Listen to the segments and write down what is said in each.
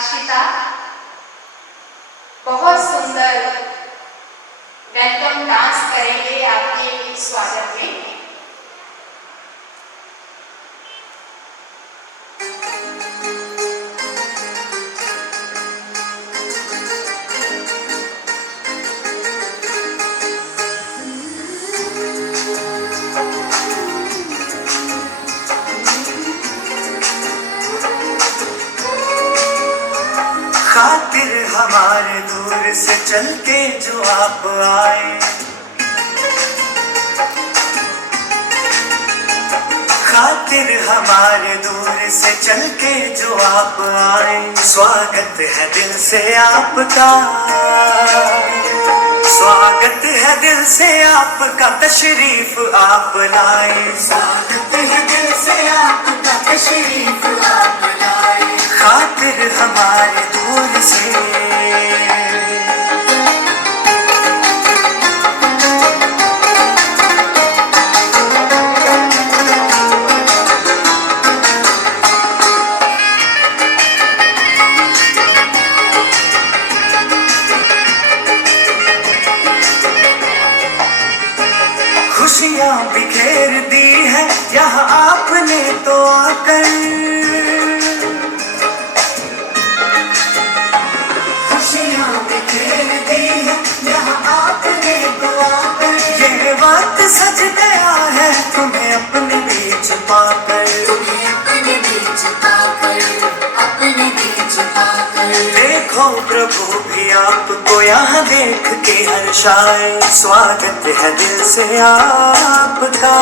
अक्षिता बहुत सुंदर welcome dance करेंगे आपके स्वागत में। खातिर हमारे दूर से चल के जो आप आए, खातिर हमारे दूर से चल के जो आप आए, स्वागत है दिल से आपका, स्वागत है दिल से आपका, तशरीफ आप लाए, स्वागत है दिल से आपका, तशरीफ आप लाए, खातिर हमारे दूर से। खुशियाँ बिखेर दी है यहाँ आपने तो आकर, खुशियाँ बिखेर दी है यहाँ आपने तो आकर, ये वक्त सज गया है तुम्हें अपने बीच पाकर, तुम्हें अपने बीच पाकर, अपने बीच पाकर। देखो प्रभु भी आपको यहाँ देख के हर्षाए, स्वागत है दिल से आपका,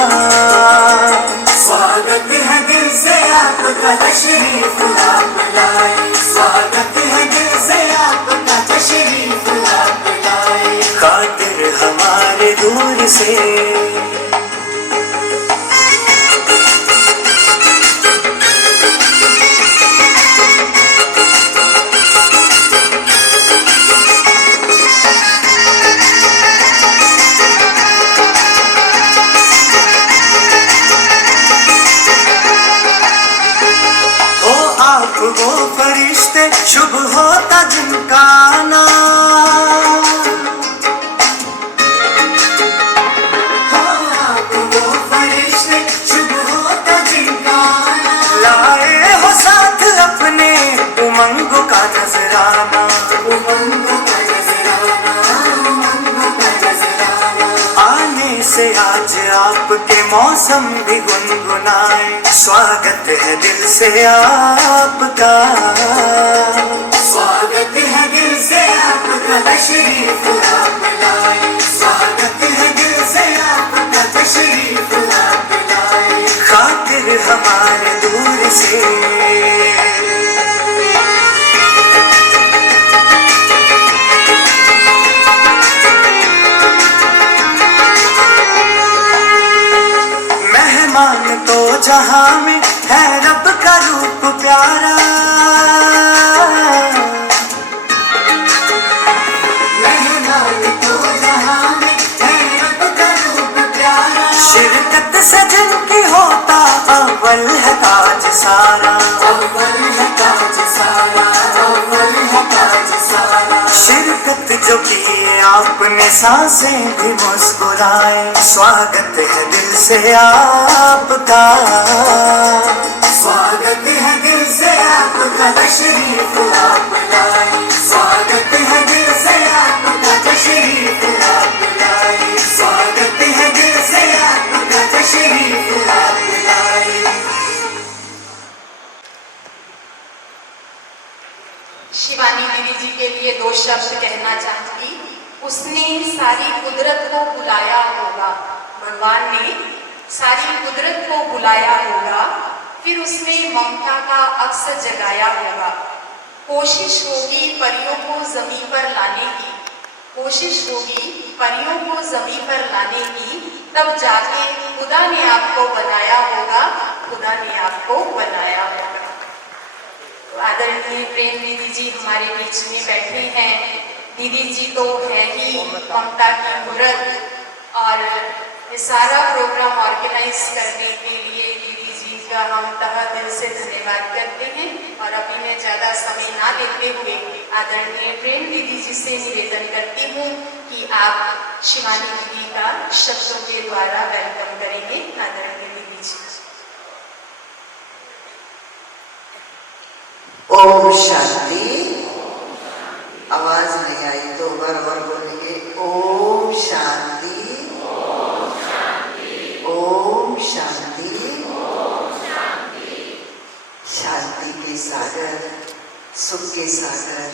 स्वागत है दिल से आपका, तशरीफ आप लाए, स्वागत है दिल से आपका, तशरीफ आप लाए, खातिर हमारे दूर से। वो फरिश्ते शुभ होता जिनका आना, आप वो फरिश्ते शुभ होता जिनका आना, लाए हो साथ अपने उमंगों का नजराना, उमंगों का नजराना, उमंगों का नजराना। आने से आज आपके मौसम भी गुनगुनाए, स्वागत है दिल से आपका, स्वागत है दिल से आपका, तशरीफ आप लाए, स्वागत है दिल से आपका, तशरीफ आप लाए, खातिर हमारे दूर से। मेहमान तो जहां में है रब का रूप प्यारा, मेहमान तो जहां में है रब का रूप प्यारा, शिरकत से जिनकी होता अव्वल है ताज सारा, अव्वल है ताज सारा, अव्वल है ताज सारा, शिरकत जो किए आपने सांसें भी मुस्कुराए, स्वागत है दिल से आपका, स्वागत है दिल से आपका, तशरीफ आप लाए, स्वागत है दिल से आपका, तशरीफ आप लाए, स्वागत है दिल से आपका, तशरीफ आप लाए। शिवानी दीदी जी के लिए दो शब्द कहना चाहूंगी। उसने सारी कुदरत को बुलाया होगा, भगवान ने सारी कुदरत को बुलाया होगा, फिर उसने ममता का अक्स जगाया होगा। कोशिश होगी परियों को जमीन पर लाने की, कोशिश होगी परियों को जमीन पर लाने की, तब जाके खुदा ने आपको बनाया होगा, खुदा ने आपको बनाया होगा। तो आदरणीय प्रेम दीदी जी हमारे बीच में बैठे हैं। दीदी जी तो है ही ममता की मूर्त, और ये सारा प्रोग्राम ऑर्गेनाइज करने के लिए दीदी जी का हम तहे दिल से धन्यवाद करते हैं। और अभी मैं ज़्यादा समय ना लेते हुए आदरणीय प्रेम दीदी जी से निवेदन करती हूँ कि आप शिवानी दीदी का शब्दों के द्वारा वेलकम करेंगे। आदरणीय दीदी जी। ओम शांति। आवाज नहीं आई तो बार बार बोलेंगे ओम शांति, ओम शांति। शांति के सागर, सुख के सागर,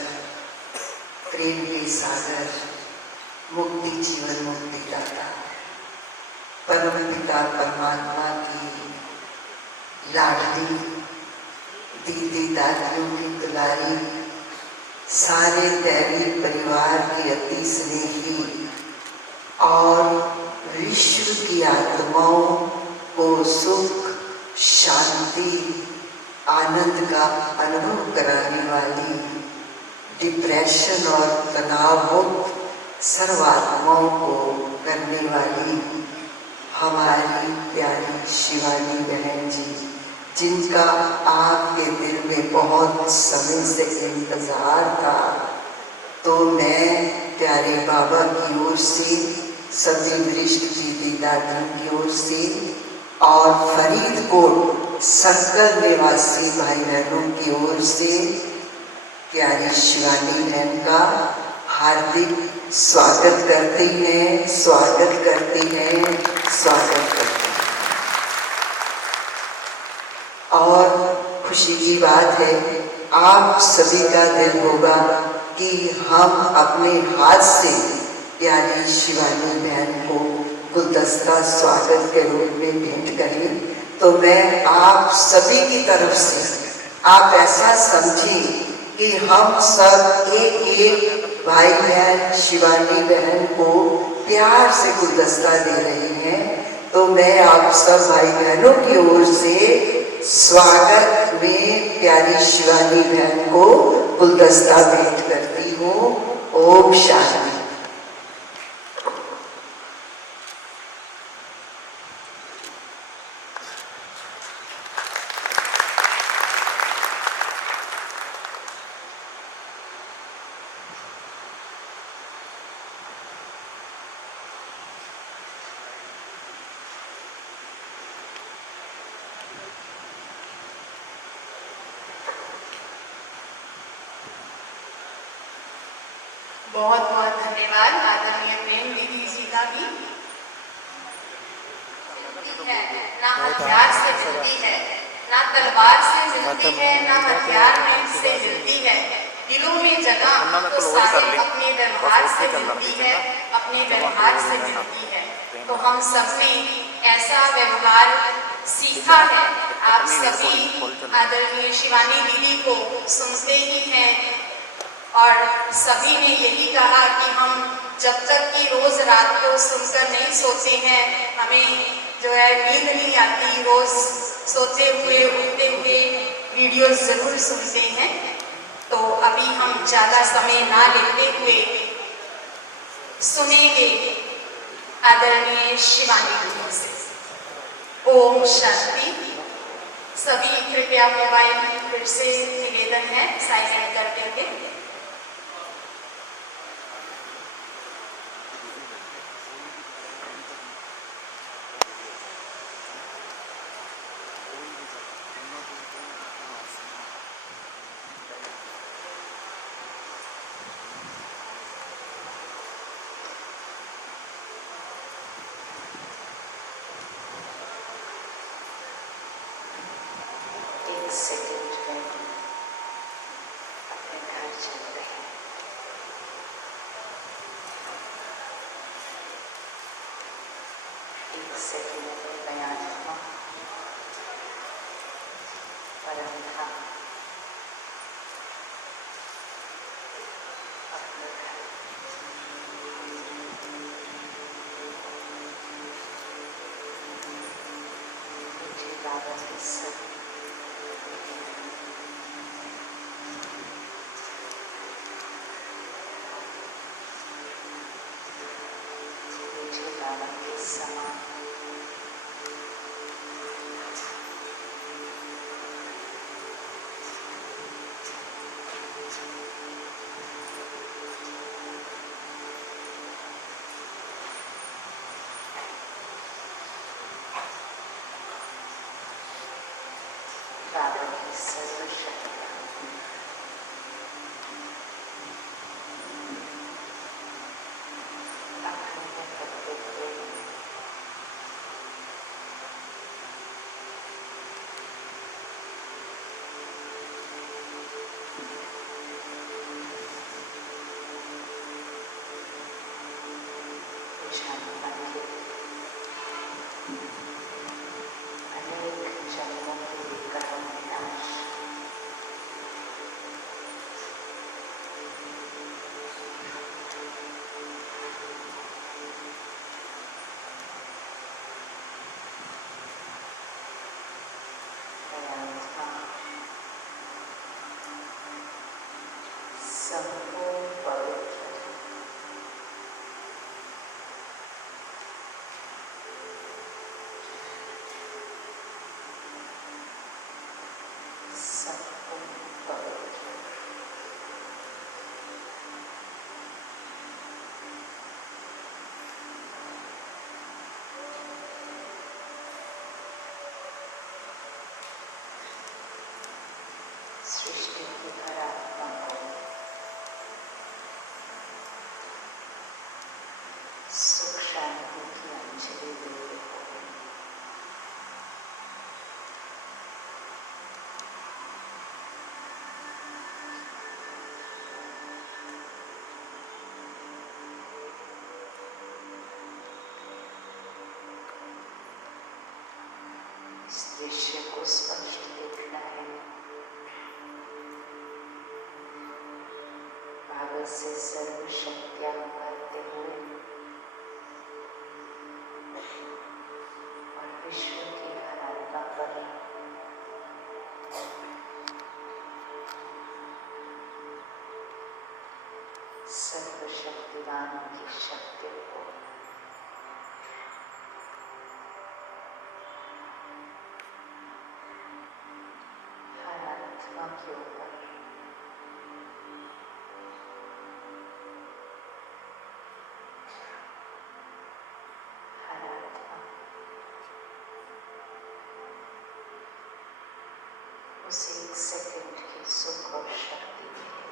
प्रेम के सागर, मुक्ति जीवन मुक्ति दाता परम पिता परमात्मा की लाडली दीदी दादियों की दुलारी, सारे दैवी परिवार की अति स्नेही और विश्व की आत्माओं को सुख, शांति, आनंद का अनुभव कराने वाली, डिप्रेशन और तनाव मुक्त सर्वात्माओं को करने वाली हमारी प्यारी शिवानी बहन जी, जिनका आपके दिल में बहुत समय से इंतजार था, तो मैं प्यारे बाबा की ओर से, सभी वरिष्ठ दीदी दादियों की ओर से और फरीदकोट सर्कल निवासी भाई बहनों की ओर से प्यारी शिवानी बहन का हार्दिक स्वागत करते हैं, स्वागत करते हैं, स्वागत करते हैं। और खुशी की बात है, आप सभी का दिल होगा कि हम अपने हाथ से प्यारी शिवानी बहन को गुलदस्ता स्वागत के रूप में भेंट करें। तो मैं आप सभी की तरफ से, आप ऐसा समझें कि हम सब एक एक भाई बहन शिवानी बहन को प्यार से गुलदस्ता दे रहे हैं। तो मैं आप सब भाई बहनों की ओर से स्वागत में प्यारी शिवानी बहन को गुलदस्ता भेंट करती हूँ। ओम शांति। बहुत बहुत धन्यवाद आदरणीय प्रेम दीदी जी का भी। है ना हथियार से मिलती है, ना तलवार से मिलती है, ना हथियार में से मिलती है। दिलों में जगह तो सारे अपने व्यवहार से मिलती है, अपने व्यवहार से मिलती है। तो हम सब ने ऐसा व्यवहार सीखा है। आप सभी आदरणीय शिवानी दीदी को सुनते ही हैं और सभी ने यही कहा कि हम जब तक कि रोज रात को सुनकर नहीं सोते हैं, हमें जो है नींद नहीं आती। रोज सोते हुए उठते हुए वीडियो जरूर सुनते हैं। तो अभी हम ज़्यादा समय ना लेते हुए सुनेंगे आदरणीय शिवानी दीदी से। ओम शांति। सभी कृपया मोबाइल फिर से निवेदन है साइलेंट कर देंगे। सेकंड में अपने घर चल रहे हैं। एक सेकंड में बयान हुआ परम धाम अपने घर। मुझे बाबा की सब बाबा के समान सृष्टि की हर आत्मा को सुख शांति की अंजलि देते हो। इस दृश्य को स्पष्ट देखना है। भागवत से सर्व शक्तियां करते हुए और विश्व की हर आत्मा पर सर्वशक्तिवान की शक्ति को हर आत्मा के ऊपर उसे एक सेकंड की सुख और शक्ति मिले।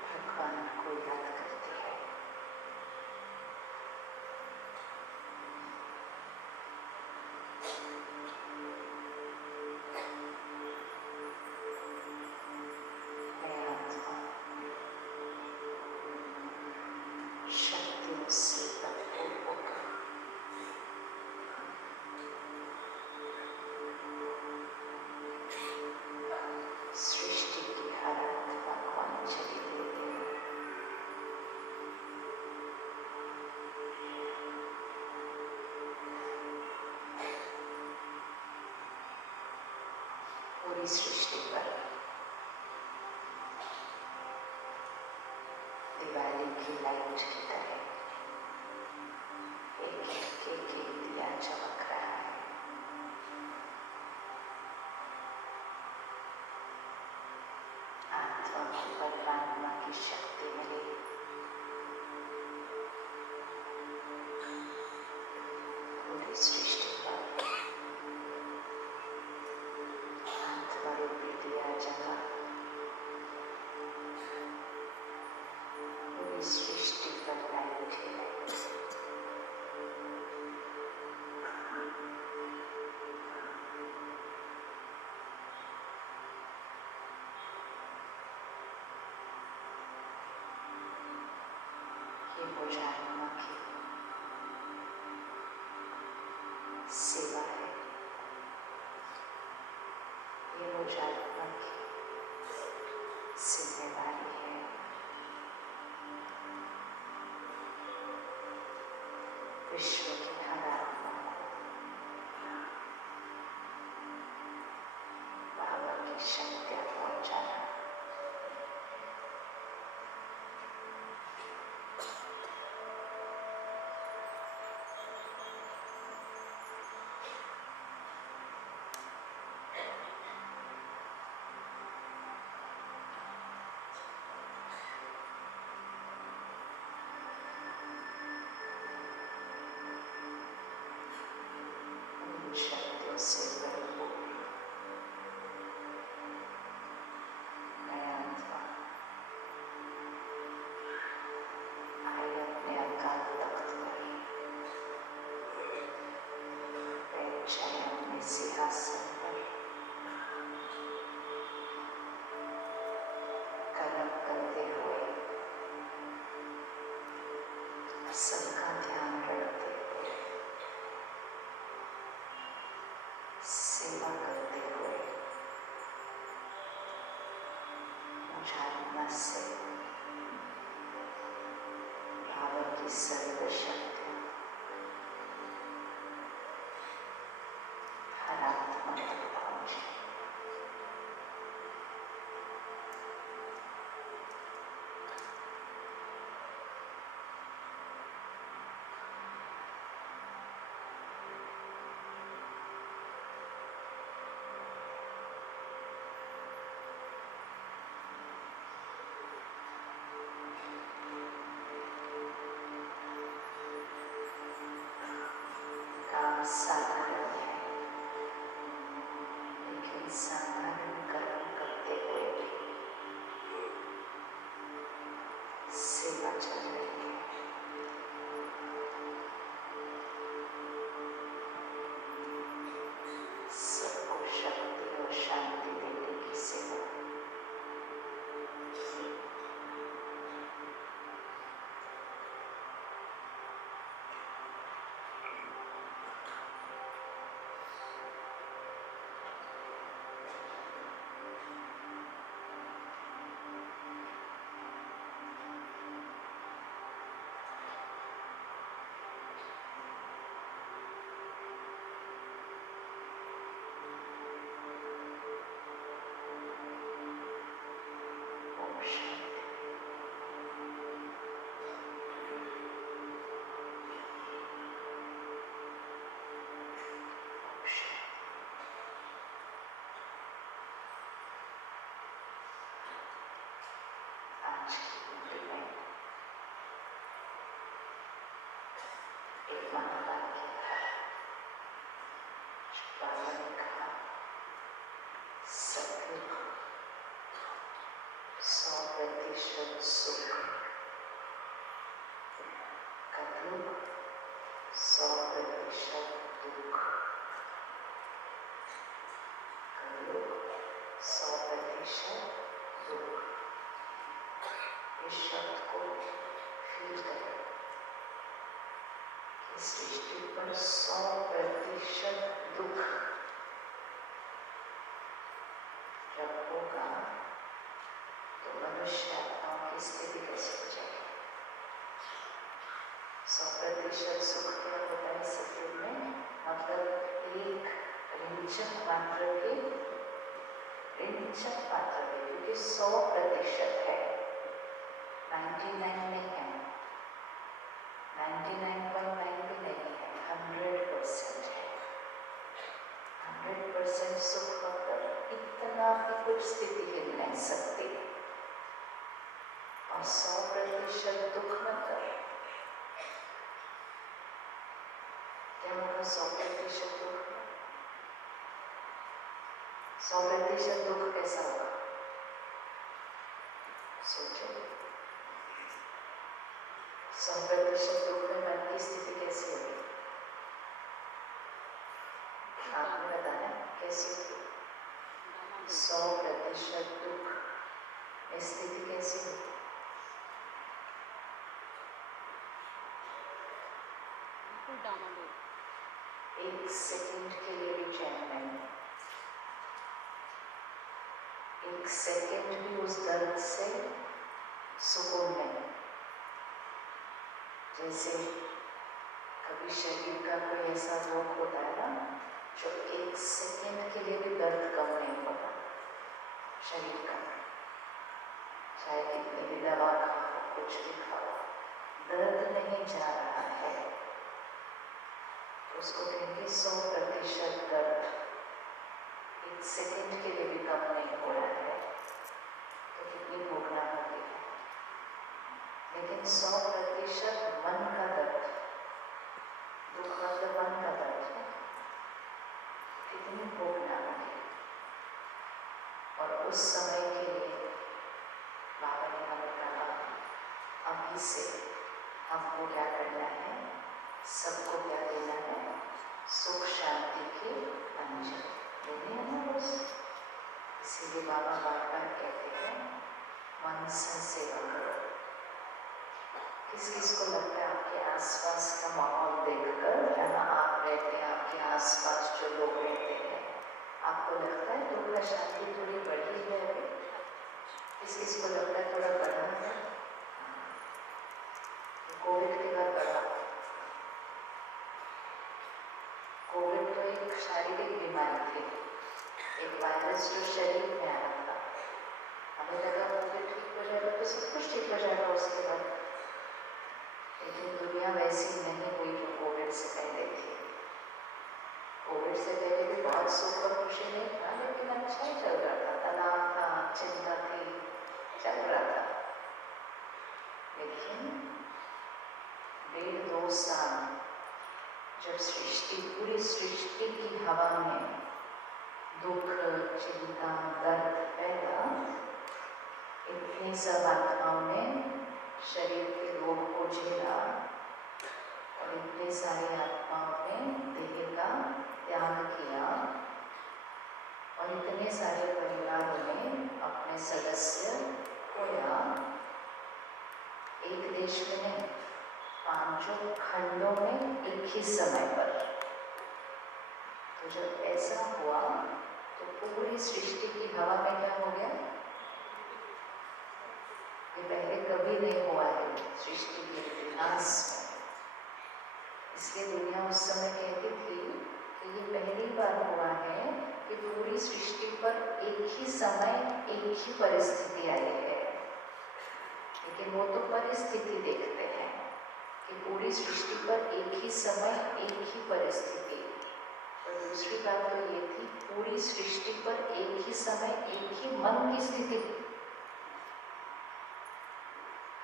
भगवान को याद करती है। मैं आत्मा शक्तियों से भरपूर होकर सृष्टि की हर आत्मा को अंजलि देते हैं। पूरी सृष्टि पर दिवाली की लाइट की तरह एक दिया चमक रहा है। आत्मा को परमात्मा की शक्ति मिली। पूरी सृष्टि पर आत्मा रूपी दिया जला। पूरी सृष्टि पर लाइट ही लाइट। ये बुझात्मा की सेवा है। ये बुझात्मा की जिम्मेदारी है। विश्व की हर आत्मा को बाबा की शक्तियाँ पहुँचाना। सबका ध्यान रखते हुए, सेवा करते हुए, मुझात्मा से भाव की सर्वशक्ति हर आत्मा तक पहुंचे। काम साधारण है, लेकिन साधारण कर्म करते हुए भी सेवा चल रही है। सबको शक्ति और शांति देने की सेवा। आज की कुंडली में एक महावाक्य था, बाबा ने कहा, सत्युग 100% सुख, कलयुग 100% दुख, कलयुग 100% दुख। इस शब्द को फील करें कि सृष्टि पर 100% दुख जब होगा तो मनुष्य आत्माओं की स्थिति कैसे हो जाएगी। 100% सुख क्या होता है सत्युग में, मतलब एक ऋणचक मात्र के, क्योंकि 100% है, 99 नहीं है, 99.9 भी नहीं है, 100% है। 100% सुख मतलब इतना भी कुछ स्थिति हिल नहीं सकती, और 100% दुख मतलब क्या होगा। 100% दुख, 100% दुख कैसा होगा सोचो। 100% दुख में मन की स्थिति कैसी होगी, आपने बताया कैसी होगी। 100% दुख में स्थिति कैसी होगी। एक सेकंड के लिए भी चैन नहीं, एक सेकंड भी उस दर्द से सुकून नहीं। जैसे कभी शरीर का कोई ऐसा रोग होता है ना, जो एक सेकंड के लिए भी दर्द कम नहीं होता शरीर का, चाहे कितनी भी दवा खाओ, कुछ भी खाओ, दर्द नहीं जा रहा है, तो उसको कहेंगे 100% दर्द एक सेकंड के लिए भी कम नहीं हो रहा है, तो कितनी भोगना होती है। लेकिन 100% मन का दर्द, दुख मतलब मन का दर्द है, कितनी भोगना होगी। और उस समय के लिए बाबा ने हमें कहा, अभी से हमको क्या करना है, सबको क्या देना है, सुख शांति की अंजलि देनी है ना बस। इसीलिए बाबा बार बार कहते हैं मन से सेवा करो, किस किस को लगता है आपके आसपास का माहौल देखकर, जहाँ आप रहते हैं, आपके आसपास जो लोग रहते हैं, आपको लगता है दुख शांति थोड़ी बढ़ी है अभी? किस किस को लगता है थोड़ा बढ़ा है? कोविड के बाद बढ़ा। कोविड तो एक शारीरिक बीमारी थी, एक वायरस जो शरीर में आया था। हमें लगा कोविड ठीक हो जाएगा तो सब कुछ ठीक हो जाएगा उसके बाद, लेकिन दुनिया वैसी नहीं हुई जो कोविड से पहले थी। कोविड से पहले भी बहुत सुख और खुशी नहीं था, लेकिन अच्छा ही चल रहा था, तनाव था, चिंता थी, चल रहा था। लेकिन 1.5-2 साल जब पूरी सृष्टि की हवा में दुख, चिंता, दर्द फैला, इतनी सब आत्माओं ने शरीर के रोग को झेला और इतने सारी आत्माओं ने देह का त्याग किया और इतने सारे परिवारों ने अपने सदस्य खोया। एक देश में नहीं, 5 खंडों में एक ही समय पर। तो जब ऐसा हुआ तो पूरी सृष्टि की हवा में क्या हो गया? ये पहले कभी नहीं हुआ है सृष्टि के इतिहास में। इसलिए दुनिया उस समय कहती थी कि ये पहली बार हुआ है कि पूरी सृष्टि पर एक ही समय एक ही परिस्थिति आई है। लेकिन वो तो परिस्थिति देखते हैं कि पूरी सृष्टि पर एक ही समय एक ही परिस्थिति, और दूसरी बात तो ये थी पूरी सृष्टि पर एक ही समय एक ही मन की स्थिति।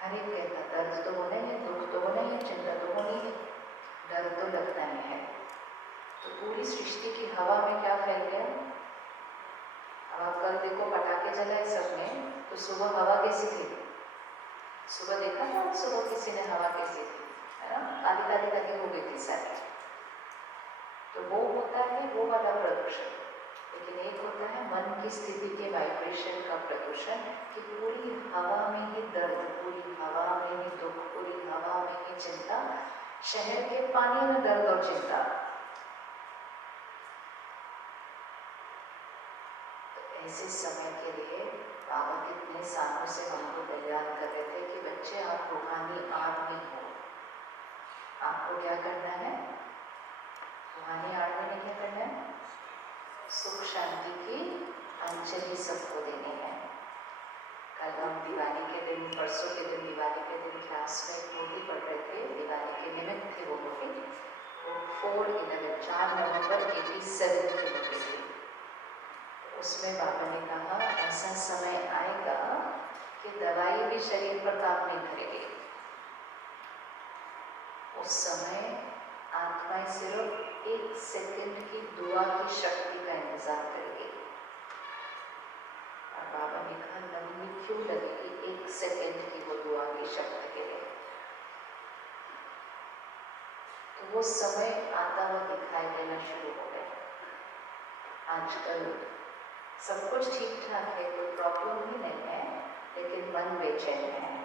हर एक कहता दर्द तो होना ही, दुख तो होना ही, चिंता तो होनी है, डर तो लगना ही है। तो पूरी सृष्टि की हवा में क्या फैल गया? अब आप कल देखो पटाखे जलाए सबने, तो सुबह हवा कैसी थी? सुबह देखा ना, सुबह किसी ने हवा कैसी थी, है ना? काली काली काली हो गई थी सारी। तो वो होता है वो वाला प्रदूषण। लेकिन एक होता है मन की स्थिति के वाइब्रेशन का प्रदूषण, कि पूरी हवा में ही दर्द, पूरी हवा में ही दुख, पूरी हवा में ही चिंता, शहर के पानी में दर्द और चिंता। तो ऐसे समय के लिए बाबा कितने सालों से हमको तैयार कर रहे थे कि बच्चे आप रूहानी आदमी हो। आपको क्या करना है? रूहानी आदमी ने क्या करना है? सुख शांति की अंजलि सबको देनी है। कल हम दिवाली के दिन, परसों के दिन, दिवाली के दिन क्लास में एक मूर्ति पढ़ रहे थे, दिवाली के निमित्त थे वो मूर्ति, वो 4 नवंबर 87 की मूर्ति थी। उसमें बाबा ने कहा ऐसा समय आएगा कि दवाई भी शरीर पर काम नहीं करेगी। उस समय आत्माएं सिर्फ 1 सेकंड की दुआ की शक्ति का इंतजार करेगी। और बाबा ने कहा लंबी क्यों लगेगी 1 सेकंड की वो दुआ की शक्ति के लिए? तो वो समय आता हुआ दिखाई देना शुरू हो गया। आजकल सब कुछ ठीक ठाक है, कोई प्रॉब्लम भी नहीं है, लेकिन मन बेचैन है।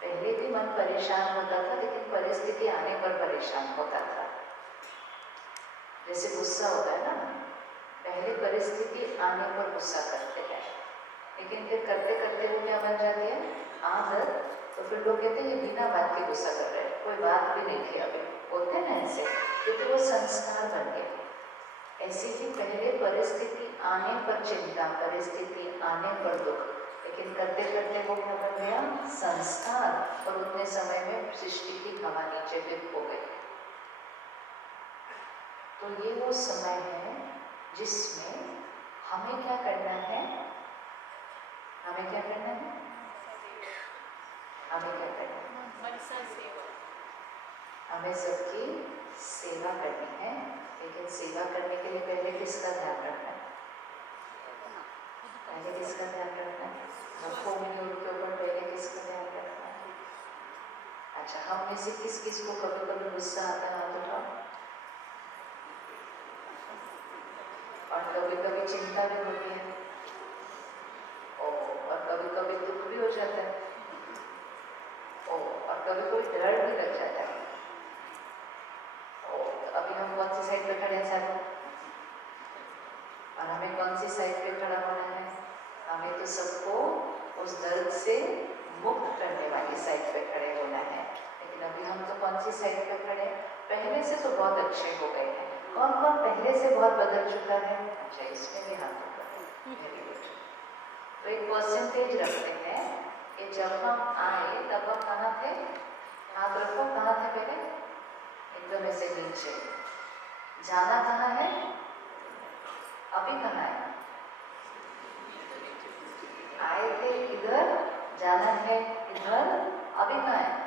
पहले भी मन परेशान होता था, लेकिन परिस्थिति आने पर परेशान होता था। जैसे गुस्सा होता है ना, पहले परिस्थिति आने पर गुस्सा करते हैं, लेकिन फिर करते करते वो क्या बन जाती है? आदत। तो फिर लोग कहते हैं ये बिना बात के गुस्सा कर रहे हैं, कोई बात भी नहीं थी अभी, बोलते हैं ना ऐसे, क्योंकि वो संस्कार बन गया। ऐसे ही पहले परिस्थिति आने पर चिंता, परिस्थिति आने पर दुख, लेकिन करते करते वो क्या बन गया? संस्कार। और उतने समय में सृष्टि की हवा नीचे डिप हो गई। तो ये वो समय है जिसमें हमें क्या करना है? हमें क्या करना है? हमें क्या करना है? हमें सबकी सेवा करनी है, लेकिन सेवा करने के लिए पहले किसका ध्यान रखना है? पहले किसका ध्यान रखना है? रखो उनके ऊपर पहले किसका ध्यान रखना है? अच्छा, हम में से किस किस को कभी कभी गुस्सा आता है? हाथ उठाओ। और कभी कभी चिंता भी होती है, और कभी कभी दुख भी हो जाता है। कभी कोई डर भी लग जाता है। तो अभी हम कौन सी साइड पे खड़े हैं सर? और हमें कौन सी साइड पे खड़ा होना है? हमें तो सबको उस दर्द से मुक्त करने वाली साइड पे खड़े होना है। लेकिन अभी हम तो कौन सी साइड पे खड़े हैं? पहले से तो बहुत अच्छे हो गए हैं। कौन कौन पहले से बहुत बदल चुका है? अच्छा, इसमें भी हाथ ऊपर। तो एक परसेंटेज रखते हैं कि जब हम आए तब हम कहाँ थे? हाथ रखो, कहाँ थे पहले? एकदम ऐसे नीचे। जाना कहाँ है? अभी कहाँ है? आए थे इधर, जाना है इधर, अभी कहाँ है?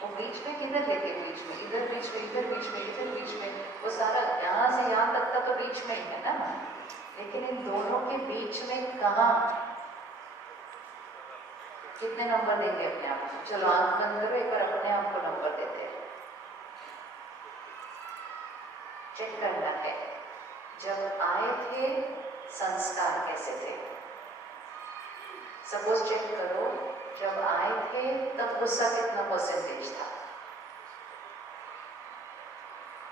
वो बीच में किधर लेके? बीच में, इधर बीच में, इधर बीच में, इधर बीच में, वो सारा यहाँ से यहाँ तक का तो बीच में ही है ना। लेकिन इन दोनों के बीच में कहाँ? कितने नंबर देंगे अपने आप को? चलो आंख बंद करो, एक बार अपने आप को नंबर देते हैं। चेक करना है जब आए थे संस्कार कैसे थे। सपोज चेक करो, जब आए थे तब गुस्सा कितना परसेंटेज था?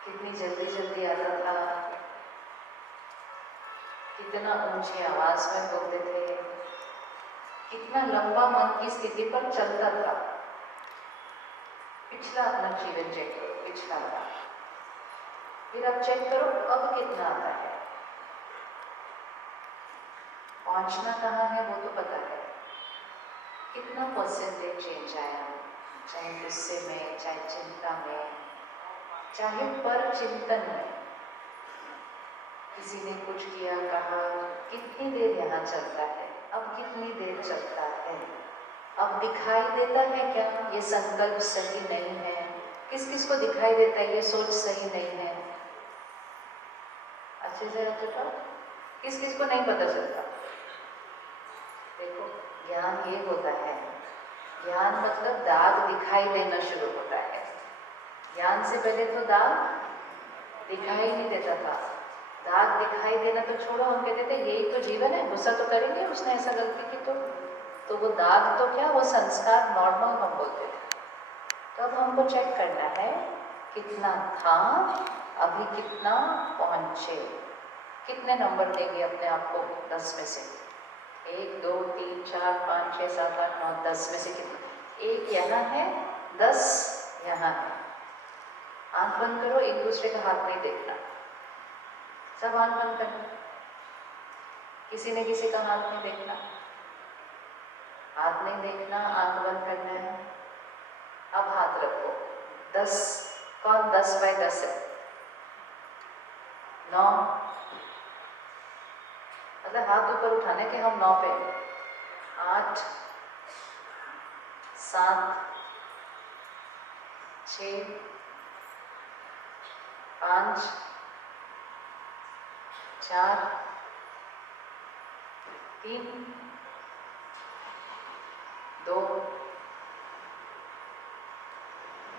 कितनी जल्दी जल्दी आता था? कितना ऊंची आवाज में बोलते थे? कितना लंबा मन की स्थिति पर चलता था? पिछला अपना जीवन चेक करो, पिछला था। फिर अब चेक करो अब कितना आता है। पहुंचना कहाँ है वो तो पता है। कितना परसेंटेज चेंज आया? चाहे गुस्से में, चाहे चिंता में, चाहे पर चिंतन में। किसी ने कुछ किया, कहा, कितनी देर यहाँ चलता है? अब कितनी देर चलता है? अब दिखाई देता है क्या ये संकल्प सही नहीं है? किस किस को दिखाई देता है ये सोच सही नहीं है? अच्छे से बताओ, किस किस को नहीं पता चलता? देखो, ज्ञान ये होता है, ज्ञान मतलब दाग दिखाई देना शुरू होता है। ज्ञान से पहले तो दाग दिखाई नहीं देता था। दाग दिखाई देना तो छोड़ो, हम कहते थे यही तो जीवन है, गुस्सा तो करेंगे, उसने ऐसा गलती की तो वो दाग तो क्या, वो संस्कार नॉर्मल हम बोलते थे। तो अब हमको चेक करना है कितना था, अभी कितना पहुंचे। कितने नंबर देंगे अपने आप को 10 में से? 1 2 3 4 5 6 7 8 9 10 में से कितना? 1 यहाँ है, 10 यहाँ है। आंख बंद करो, एक दूसरे का हाथ नहीं देखना, सब आंख बंद करना। किसी ने किसी का हाथ नहीं देखना, हाथ नहीं देखना, आंख बंद करना है। अब हाथ रखो। 10 कौन 10 बाय 10 है? 9, मतलब हाथ ऊपर उठाने के हम 9 पे। 8 7 6 5 4 3 2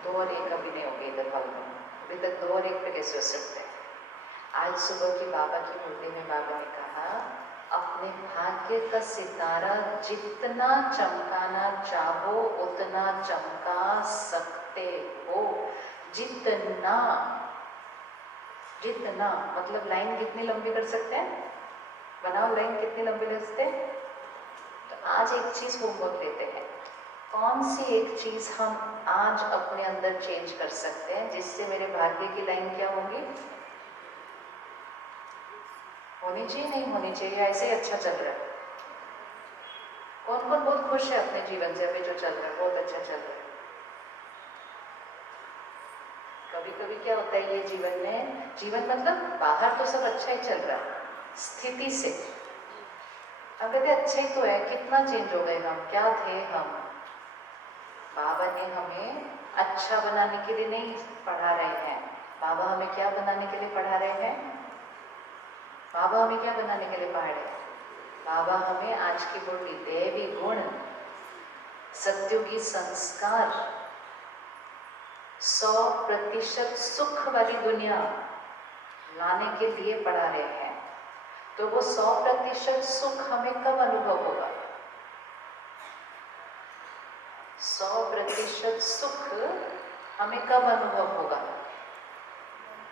और 1 अभी नहीं होगी इधर हॉल में। अभी तक 2 और 1 पे कैसे हो सकते हैं? आज सुबह की बाबा की मूर्ति में बाबा ने कहा, अपने भाग्य का सितारा जितना चमकाना चाहो उतना चमका सकते हो। जितना, जितना मतलब लाइन कितनी लंबी कर सकते हैं? बनाओ लाइन कितनी लंबी कर सकते हैं? तो आज एक चीज होमवर्क लेते हैं। कौन सी एक चीज हम आज अपने अंदर चेंज कर सकते हैं जिससे मेरे भाग्य की लाइन क्या होगी? होनी चाहिए, नहीं होनी चाहिए, ऐसे ही अच्छा चल रहा है। कौन कौन बहुत खुश है अपने जीवन से? अभी जो चल रहा है बहुत अच्छा चल रहा है। कभी कभी क्या होता है ये जीवन में, जीवन मतलब बाहर तो सब अच्छा ही चल रहा है, स्थिति से हम कहते अच्छे ही तो है, कितना चेंज हो गए हम, क्या थे हम। बाबा ने हमें अच्छा बनाने के लिए नहीं पढ़ा रहे हैं। बाबा हमें क्या बनाने के लिए पढ़ा रहे हैं? बाबा हमें क्या बनाने के लिए पढ़ा रहे हैं? बाबा हमें आज की बुढ़ी देवी गुण, सत्युगी संस्कार, 100% सुख वाली दुनिया लाने के लिए पढ़ा रहे हैं। तो वो 100% सुख हमें कब अनुभव होगा? 100% सुख हमें कब अनुभव होगा?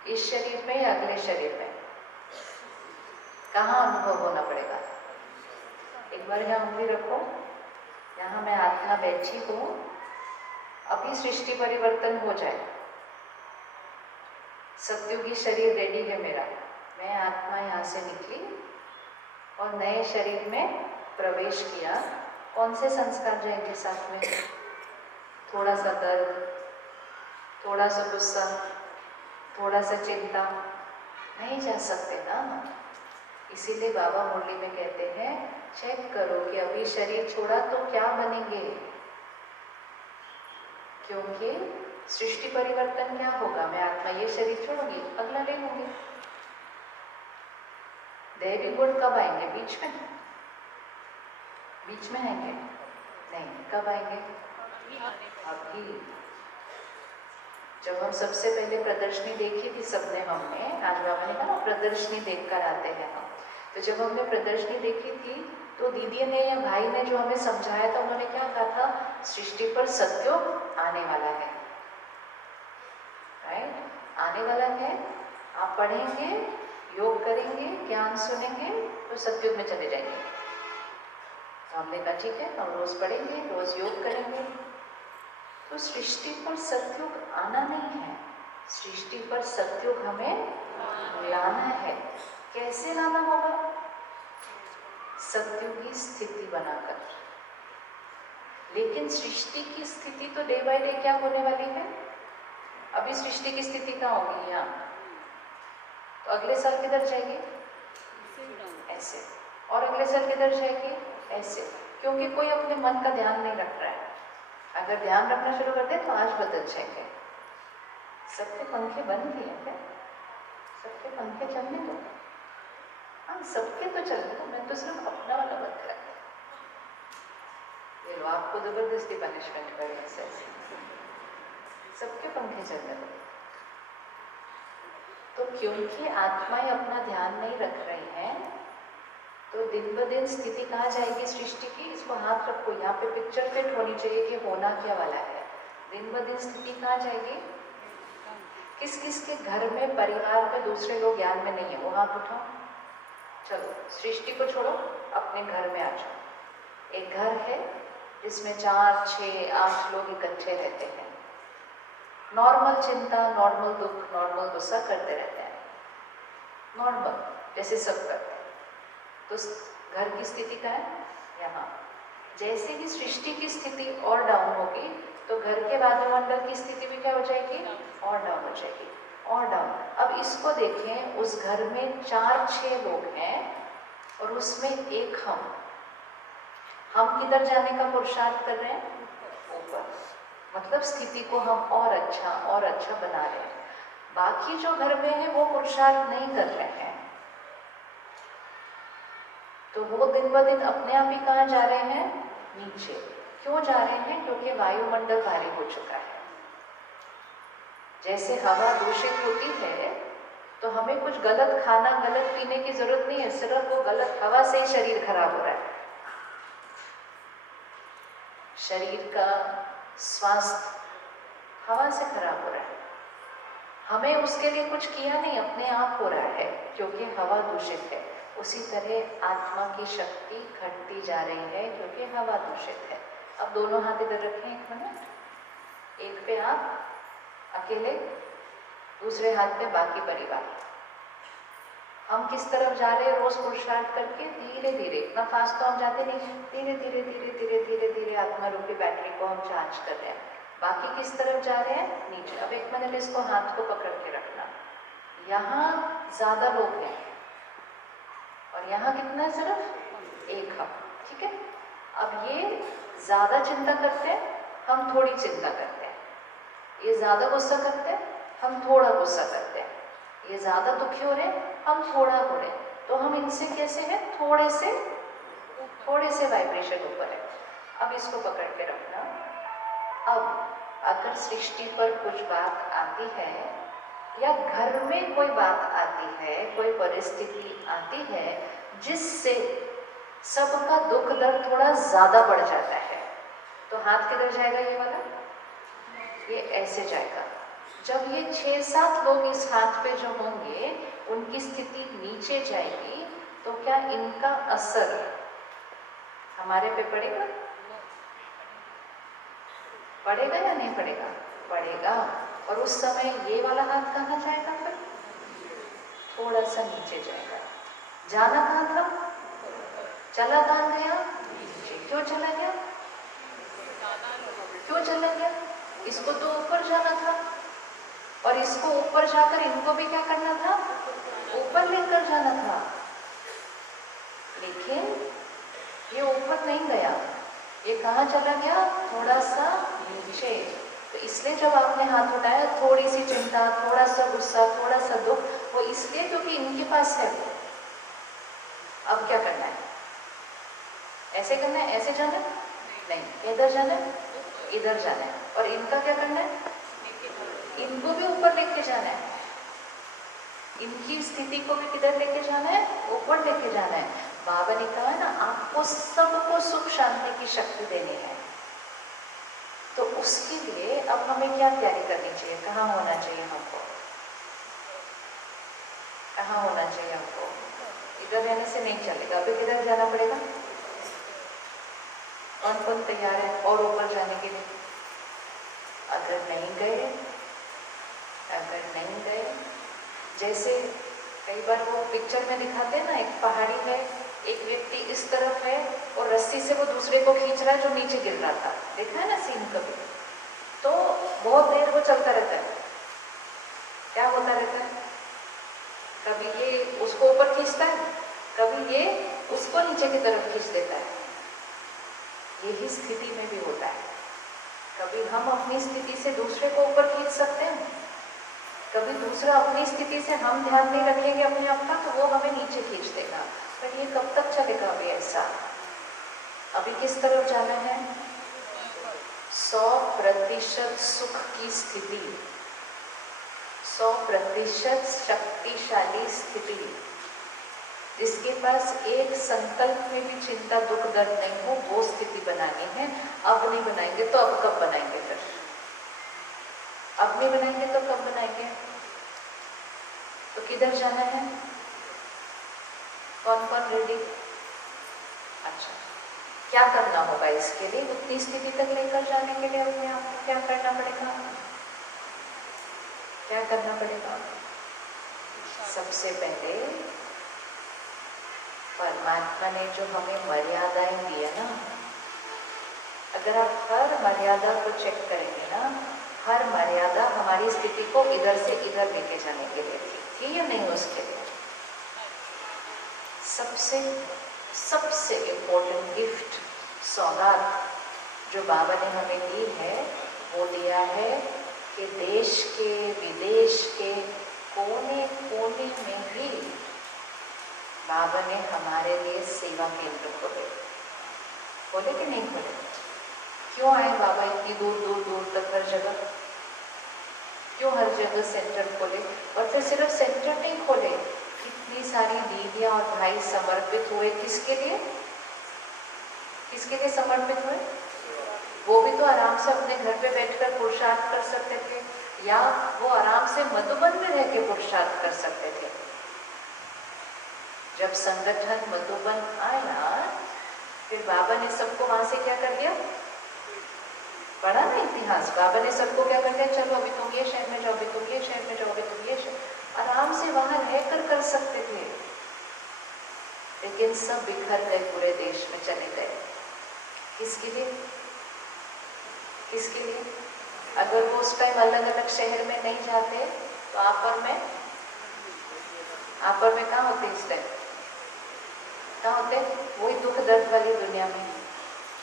इस शरीर में या अगले शरीर में? कहाँ अनुभव होना पड़ेगा? एक बार यहाँ उंगली रखो, यहाँ मैं आत्मा बैठी हूँ, अभी सृष्टि परिवर्तन हो जाए, सत्युगी शरीर रेडी है मेरा, मैं आत्मा यहाँ से निकली और नए शरीर में प्रवेश किया, कौन से संस्कार जाएंगे साथ में? थोड़ा सा दर्द, थोड़ा सा गुस्सा, थोड़ा सा चिंता, नहीं जा सकते ना। इसीलिए बाबा मुरली में कहते हैं चेक करो कि अभी शरीर छोड़ा तो क्या बनेंगे, क्योंकि सृष्टि परिवर्तन क्या होगा? मैं आत्मा ये शरीर छोड़ूंगी, अगला ले लूंगी। दैवी गुण कब आएंगे? बीच में? बीच में आएंगे? नहीं, कब आएंगे? अभी। जब हम सबसे पहले प्रदर्शनी देखी थी सबने, हमने, आज बाबा ने कहा प्रदर्शनी देखकर आते हैं हम, तो जब हमने प्रदर्शनी देखी थी तो दीदी ने या भाई ने जो हमें समझाया था, उन्होंने क्या कहा था? सृष्टि पर सत्युग आने वाला है, राइट? आने वाला है, आप पढ़ेंगे, योग करेंगे, ज्ञान सुनेंगे तो सत्युग में चले जाएंगे। तो हमने कहा ठीक है, हम रोज पढ़ेंगे, रोज योग करेंगे। तो सृष्टि पर सत्युग आना नहीं है, सृष्टि पर सत्युग हमें लाना है। कैसे लाना होगा? सत्युगी स्थिति बनाकर। लेकिन सृष्टि की स्थिति तो डे बाय डे क्या होने वाली है? अभी सृष्टि की स्थिति कहाँ होगी? यहाँ। तो अगले साल किधर जाएगी? ऐसे। और अगले साल किधर जाएगी? ऐसे। क्योंकि कोई अपने मन का ध्यान नहीं रख रहा है। अगर ध्यान रखना शुरू कर दे तो आज बदल जाएंगे। सबके पंखे बंद किए हैं, सबके पंखे चलने दो। हाँ, सबके तो चलने दो, मैं तो सिर्फ अपना वाला बंद कर। ये लो, आपको जबरदस्ती पनिशमेंट करें, सबके पंखे चलने दो। तो क्योंकि आत्माएं अपना ध्यान नहीं रख रही हैं, तो दिन ब दिन स्थिति कहाँ जाएगी सृष्टि की? इसको हाथ रखो, यहाँ पे पिक्चर फिट होनी चाहिए कि होना क्या वाला है। दिन ब दिन स्थिति कहाँ जाएगी? किस किस के घर में, परिवार में दूसरे लोग ज्ञान में नहीं है, वो हाथ उठाओ। चलो, सृष्टि को छोड़ो, अपने घर में आ जाओ। एक घर है जिसमें 4, 6, 8 लोग इकट्ठे रहते हैं, नॉर्मल चिंता, नॉर्मल दुख, नॉर्मल गुस्सा करते रहते हैं, नॉर्मल जैसे सब करते हैं। तो घर की स्थिति क्या है? यहाँ। जैसे ही सृष्टि की स्थिति और डाउन होगी तो घर के वायुमंडल की स्थिति भी क्या हो जाएगी? और डाउन हो जाएगी, और डाउन। अब इसको देखें, उस घर में 4-6 लोग हैं और उसमें एक हम किधर जाने का पुरुषार्थ कर रहे हैं? ऊपर। मतलब स्थिति को हम और अच्छा बना रहे हैं। बाकी जो घर में है वो पुरुषार्थ नहीं कर रहे हैं, तो वो दिन ब दिन अपने आप ही कहाँ जा रहे हैं? नीचे। क्यों जा रहे हैं? क्योंकि वायुमंडल भारी हो चुका है। जैसे हवा दूषित होती है तो हमें कुछ गलत खाना, गलत पीने की जरूरत नहीं है, सिर्फ वो गलत हवा से ही शरीर खराब हो रहा है। शरीर का स्वास्थ्य हवा से खराब हो रहा है। हमें उसके लिए कुछ किया नहीं, अपने आप हो रहा है क्योंकि हवा दूषित है। उसी तरह आत्मा की शक्ति घटती जा रही है क्योंकि हवा दूषित है। अब दोनों हाथ इधर रखें, 1 मिनट। एक पे आप अकेले, दूसरे हाथ पे बाकी परिवार। हम किस तरफ जा रहे हैं? रोज पुरुषार्थ करके धीरे धीरे, इतना फास्ट तो हम जाते नहीं, धीरे धीरे धीरे धीरे धीरे धीरे आत्मा रूपी बैटरी को हम चार्ज कर रहे हैं। बाकी किस तरफ जा रहे हैं? नीचे। अब 1 मिनट इसको हाथ को पकड़ के रखना। यहाँ ज्यादा लोग हैं और यहाँ कितना? सिर्फ 1 हम, ठीक है। अब ये ज्यादा चिंता करते हैं, हम थोड़ी चिंता करते हैं। ये ज्यादा गुस्सा करते हैं, हम थोड़ा गुस्सा करते हैं। ये ज्यादा दुखी हो रहे हैं, हम थोड़ा हो रहे हैं। तो हम इनसे कैसे हैं? थोड़े से वाइब्रेशन ऊपर है। अब इसको पकड़ के रखना। अब अगर सृष्टि पर कुछ बात आती है या घर में कोई बात आती है, कोई परिस्थिति आती है जिससे सबका दुख दर्द थोड़ा ज्यादा बढ़ जाता है, तो हाथ किधर जाएगा ये वाला? ये ऐसे जाएगा। जब ये 6-7 लोग इस हाथ पे जो होंगे उनकी स्थिति नीचे जाएगी, तो क्या इनका असर हमारे पे पड़ेगा? पड़ेगा या नहीं पड़ेगा? पड़ेगा। और उस समय ये वाला हाथ कहाँ जाएगा? फिर थोड़ा सा नीचे जाएगा। जाना कहाँ था? चला कहाँ गया? नीचे। क्यों चला गया? क्यों चला गया? इसको तो ऊपर जाना था, और इसको ऊपर जाकर इनको भी क्या करना था? ऊपर लेकर जाना था। लेकिन ये ऊपर नहीं गया, ये कहाँ चला गया? थोड़ा सा नीचे। तो इसलिए जब आपने हाथ उठाया, थोड़ी सी चिंता, थोड़ा सा गुस्सा, थोड़ा सा दुख, वो इसलिए क्योंकि इनके पास है वो। अब क्या करना है? ऐसे करना है? ऐसे जाना है? नहीं। इधर जाना है? इधर जाना है। और इनका क्या करना है? इनको भी ऊपर लेके जाना है। इनकी स्थिति को भी किधर लेके जाना है? ऊपर लेके जाना है। बाबा ने कहा है ना, आपको सबको सुख शांति की शक्ति देनी है। तो उसके लिए अब हमें क्या तैयारी करनी चाहिए? कहाँ होना चाहिए हमको? कहाँ होना चाहिए हमको? इधर रहने से नहीं चलेगा। अभी किधर जाना पड़ेगा? कौन कौन तैयार है और ऊपर जाने के लिए? अगर नहीं गए, जैसे कई बार वो पिक्चर में दिखाते हैं ना, एक पहाड़ी है, एक व्यक्ति इस तरफ है और रस्सी से वो दूसरे को खींच रहा है जो नीचे गिर रहा था। देखा है ना सीन कभी? तो बहुत देर वो चलता रहता है। क्या होता रहता है? कभी ये उसको ऊपर खींचता है, कभी ये उसको नीचे की तरफ खींच देता है। यही स्थिति में भी होता है। कभी हम अपनी स्थिति से दूसरे को ऊपर खींच सकते हैं, कभी दूसरा अपनी स्थिति से हम ध्यान नहीं रखेंगे अपने आप का, तो वो हमें नीचे खींच देगा। पर ये कब तक चलेगा अभी ऐसा? अभी किस तरफ जाना है? 100% सुख की स्थिति, 100% शक्तिशाली स्थिति, जिसके पास एक संकल्प में भी चिंता दुख दर्द नहीं हो, वो स्थिति बनानी है। अब नहीं बनाएंगे तो अब कब बनाएंगे? फिर अब नहीं बनाएंगे तो कब बनाएंगे? तो किधर जाना है? कौन कौन रेडी? अच्छा, क्या करना होगा इसके लिए? उतनी स्थिति तक लेकर जाने के लिए अपने आप को क्या करना पड़ेगा? क्या करना पड़ेगा? सबसे पहले परमात्मा ने जो हमें मर्यादाएं दी है ना, अगर आप हर मर्यादा को चेक करेंगे ना, हर मर्यादा हमारी स्थिति को इधर से इधर लेके जाने के लिए थी या नहीं? उसके लिए सबसे इम्पोर्टेंट गिफ्ट, सौगात जो बाबा ने हमें दी है, वो दिया है कि देश के विदेश के कोने कोने में भी बाबा ने हमारे लिए सेवा केंद्र खोले कि नहीं खोले? क्यों आए बाबा इतनी दूर दूर दूर तक हर जगह? क्यों हर जगह सेंटर खोले? और फिर सिर्फ सेंटर नहीं खोले, कितनी सारी दीदियां और भाई समर्पित हुए। किसके लिए? किसके लिए समर्पित हुए? वो भी तो आराम से अपने घर पे बैठकर पुरुषार्थ कर सकते थे, या वो आराम से मधुबन में रह के पुरुषार्थ कर सकते थे। जब संगठन मधुबन आया, फिर बाबा ने सबको वहां से क्या कर दिया? पढ़ा ना इतिहास? बाबा ने सबको क्या कर दिया? चलो अभी तुम ये शहर में जाओ, अभी तुम ये शहर में जाओ, अभी तुम ये शहर। आराम से वहां रहकर कर सकते थे, लेकिन सब बिखर गए, पूरे देश में चले गए। किसके लिए? किसके लिए? अगर वो उस टाइम अलग अलग शहर में नहीं जाते तो आपस में कहाँ होते? इस टाइम कहाँ होते? वही दुख दर्द वाली दुनिया में।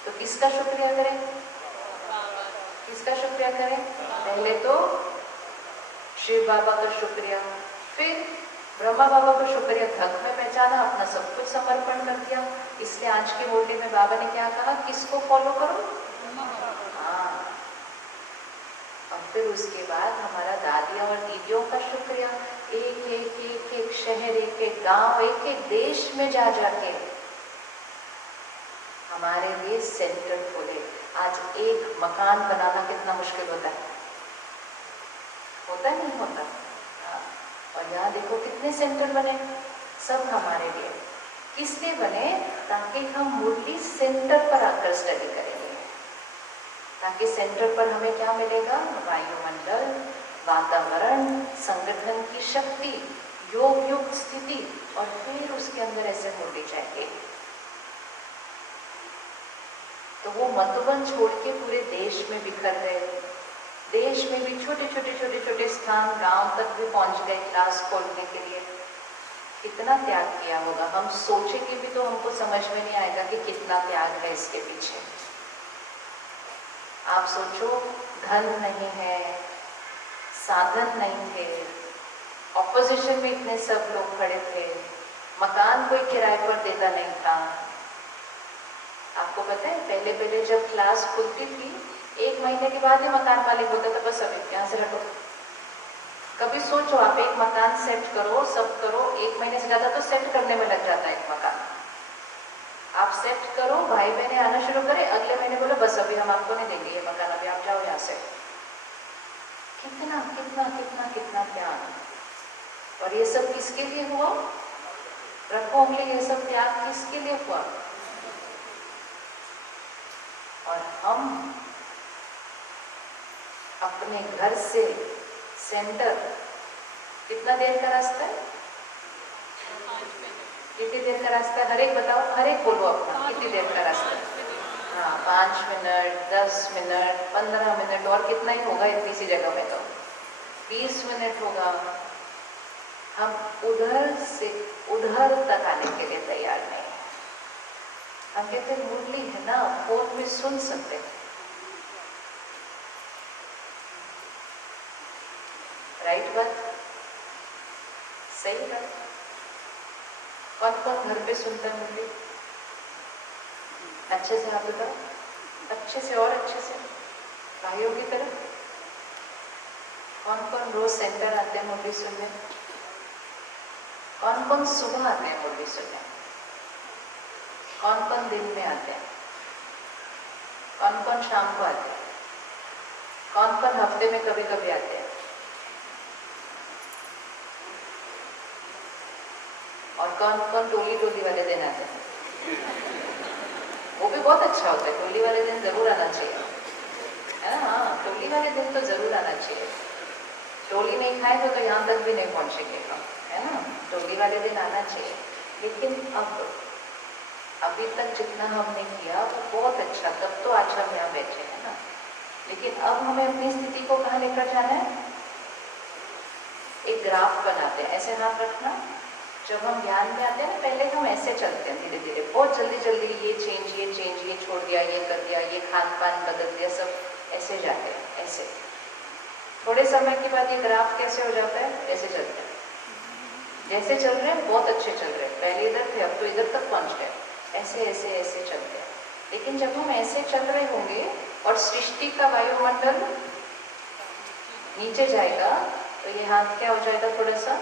तो किसका शुक्रिया करें? किसका शुक्रिया करें? पहले तो शिव बाबा का शुक्रिया, फिर ब्रह्मा बाबा का शुक्रिया। धक में पहचाना, अपना सब कुछ समर्पण कर दिया। इसलिए आज की होली में बाबा ने क्या कहा? किसको फॉलो करो? हाँ। और फिर उसके बाद हमारा दादियों और दीदियों का शुक्रिया, एक शहर, एक गांव, एक देश में जा जाके हमारे लिए सेंटर खोले। आज एक मकान बनाना कितना मुश्किल होता है, होता नहीं होता? हाँ। और यहाँ देखो कितने सेंटर बने, सब हमारे लिए। किस लिए बने? ताकि हम मुरली सेंटर पर आकर स्टडी करेंगे, ताकि सेंटर पर हमें क्या मिलेगा? वायुमंडल, वातावरण, संगठन की शक्ति, योग युक्त स्थिति, और फिर उसके अंदर ऐसे मुरली जाएंगे। तो वो मधुबन छोड़ के पूरे देश में बिखर गए, देश में भी छोटे छोटे स्थान, गांव तक भी पहुंच गए क्लास खोलने के लिए। कितना त्याग किया होगा, हम सोचेंगे भी तो हमको समझ में नहीं आएगा कि कितना त्याग है इसके पीछे। आप सोचो, धन नहीं है, साधन नहीं थे, ऑपोजिशन में इतने सब लोग खड़े थे, मकान कोई किराए पर देता नहीं था। आपको पता है पहले जब क्लास खुलती थी, 1 महीने के बाद ही मकान मालिक होता था, बस अभी यहाँ से हटो। कभी सोचो आप, एक मकान सेट करो, सब करो, 1 महीने से ज़्यादा तो सेट करने में लग जाता है एक मकान। आप सेट करो, भाई बहने आना शुरू करें, अगले महीने बोलो बस अभी हम आपको नहीं देंगे ये मकान, अभी आप जाओ यहाँ से। कितना कितना कितना कितना त्याग। और ये सब किसके लिए हुआ? रखो उंगली, ये सब त्याग किसके लिए हुआ? और हम अपने घर से सेंटर कितना देर का रास्ता है? कितनी देर का रास्ता है? हर एक बताओ, हर एक बोलो अपना, कितनी देर का रास्ता है? हाँ, 5 मिनट, 10 मिनट, 15 मिनट, और कितना ही होगा इतनी सी जगह में तो 20 मिनट होगा। हम उधर से उधर तक आने के लिए तैयार नहीं। हम कहते मुरली है ना, फोन में सुन सकते हैं, राइट बात, सही बात। कौन कौन घर पे सुनता है मुरली? अच्छे से आप बताओ, अच्छे से और अच्छे से, भाइयों की तरफ। कौन कौन रोज सेंटर आते हैं मुरली सुनने? कौन कौन सुबह आते हैं मुरली सुनने? कौन कौन दिन में आते हैं? कौन कौन शाम को आते हैं? कौन कौन हफ्ते में कभी कभी आते हैं? और कौन कौन टोली वाले दिन आते हैं? वो भी बहुत अच्छा होता है, टोली वाले दिन जरूर आना चाहिए, है ना? हाँ, टोली वाले दिन तो जरूर आना चाहिए। टोली नहीं खाएंगे तो यहाँ तक भी नहीं पहुँचेंगे हम, है ना? टोली वाले दिन आना चाहिए। लेकिन अब अभी तक जितना हमने किया वो बहुत अच्छा, तब तो आज हम यहाँ बैठे हैं ना। लेकिन अब हमें अपनी स्थिति को कहाँ लेकर जाना है? एक ग्राफ बनाते हैं, ऐसे हाथ रखना। जब हम ध्यान में आते हैं ना, पहले हम ऐसे चलते हैं धीरे धीरे, बहुत जल्दी जल्दी, ये चेंज, ये छोड़ दिया, ये कर दिया, ये खान पान बदल दिया, सब ऐसे जाते हैं ऐसे। थोड़े समय के बाद ये ग्राफ कैसे हो जाता है? ऐसे चलते हैं, जैसे चल रहे हैं बहुत अच्छे चल रहे हैं, पहले इधर थे अब तो इधर तक पहुंच गए, ऐसे ऐसे ऐसे चलते हैं। लेकिन जब हम ऐसे चल रहे होंगे और सृष्टि का वायुमंडल नीचे जाएगा तो ये हाथ क्या हो जाएगा? थोड़ा सा।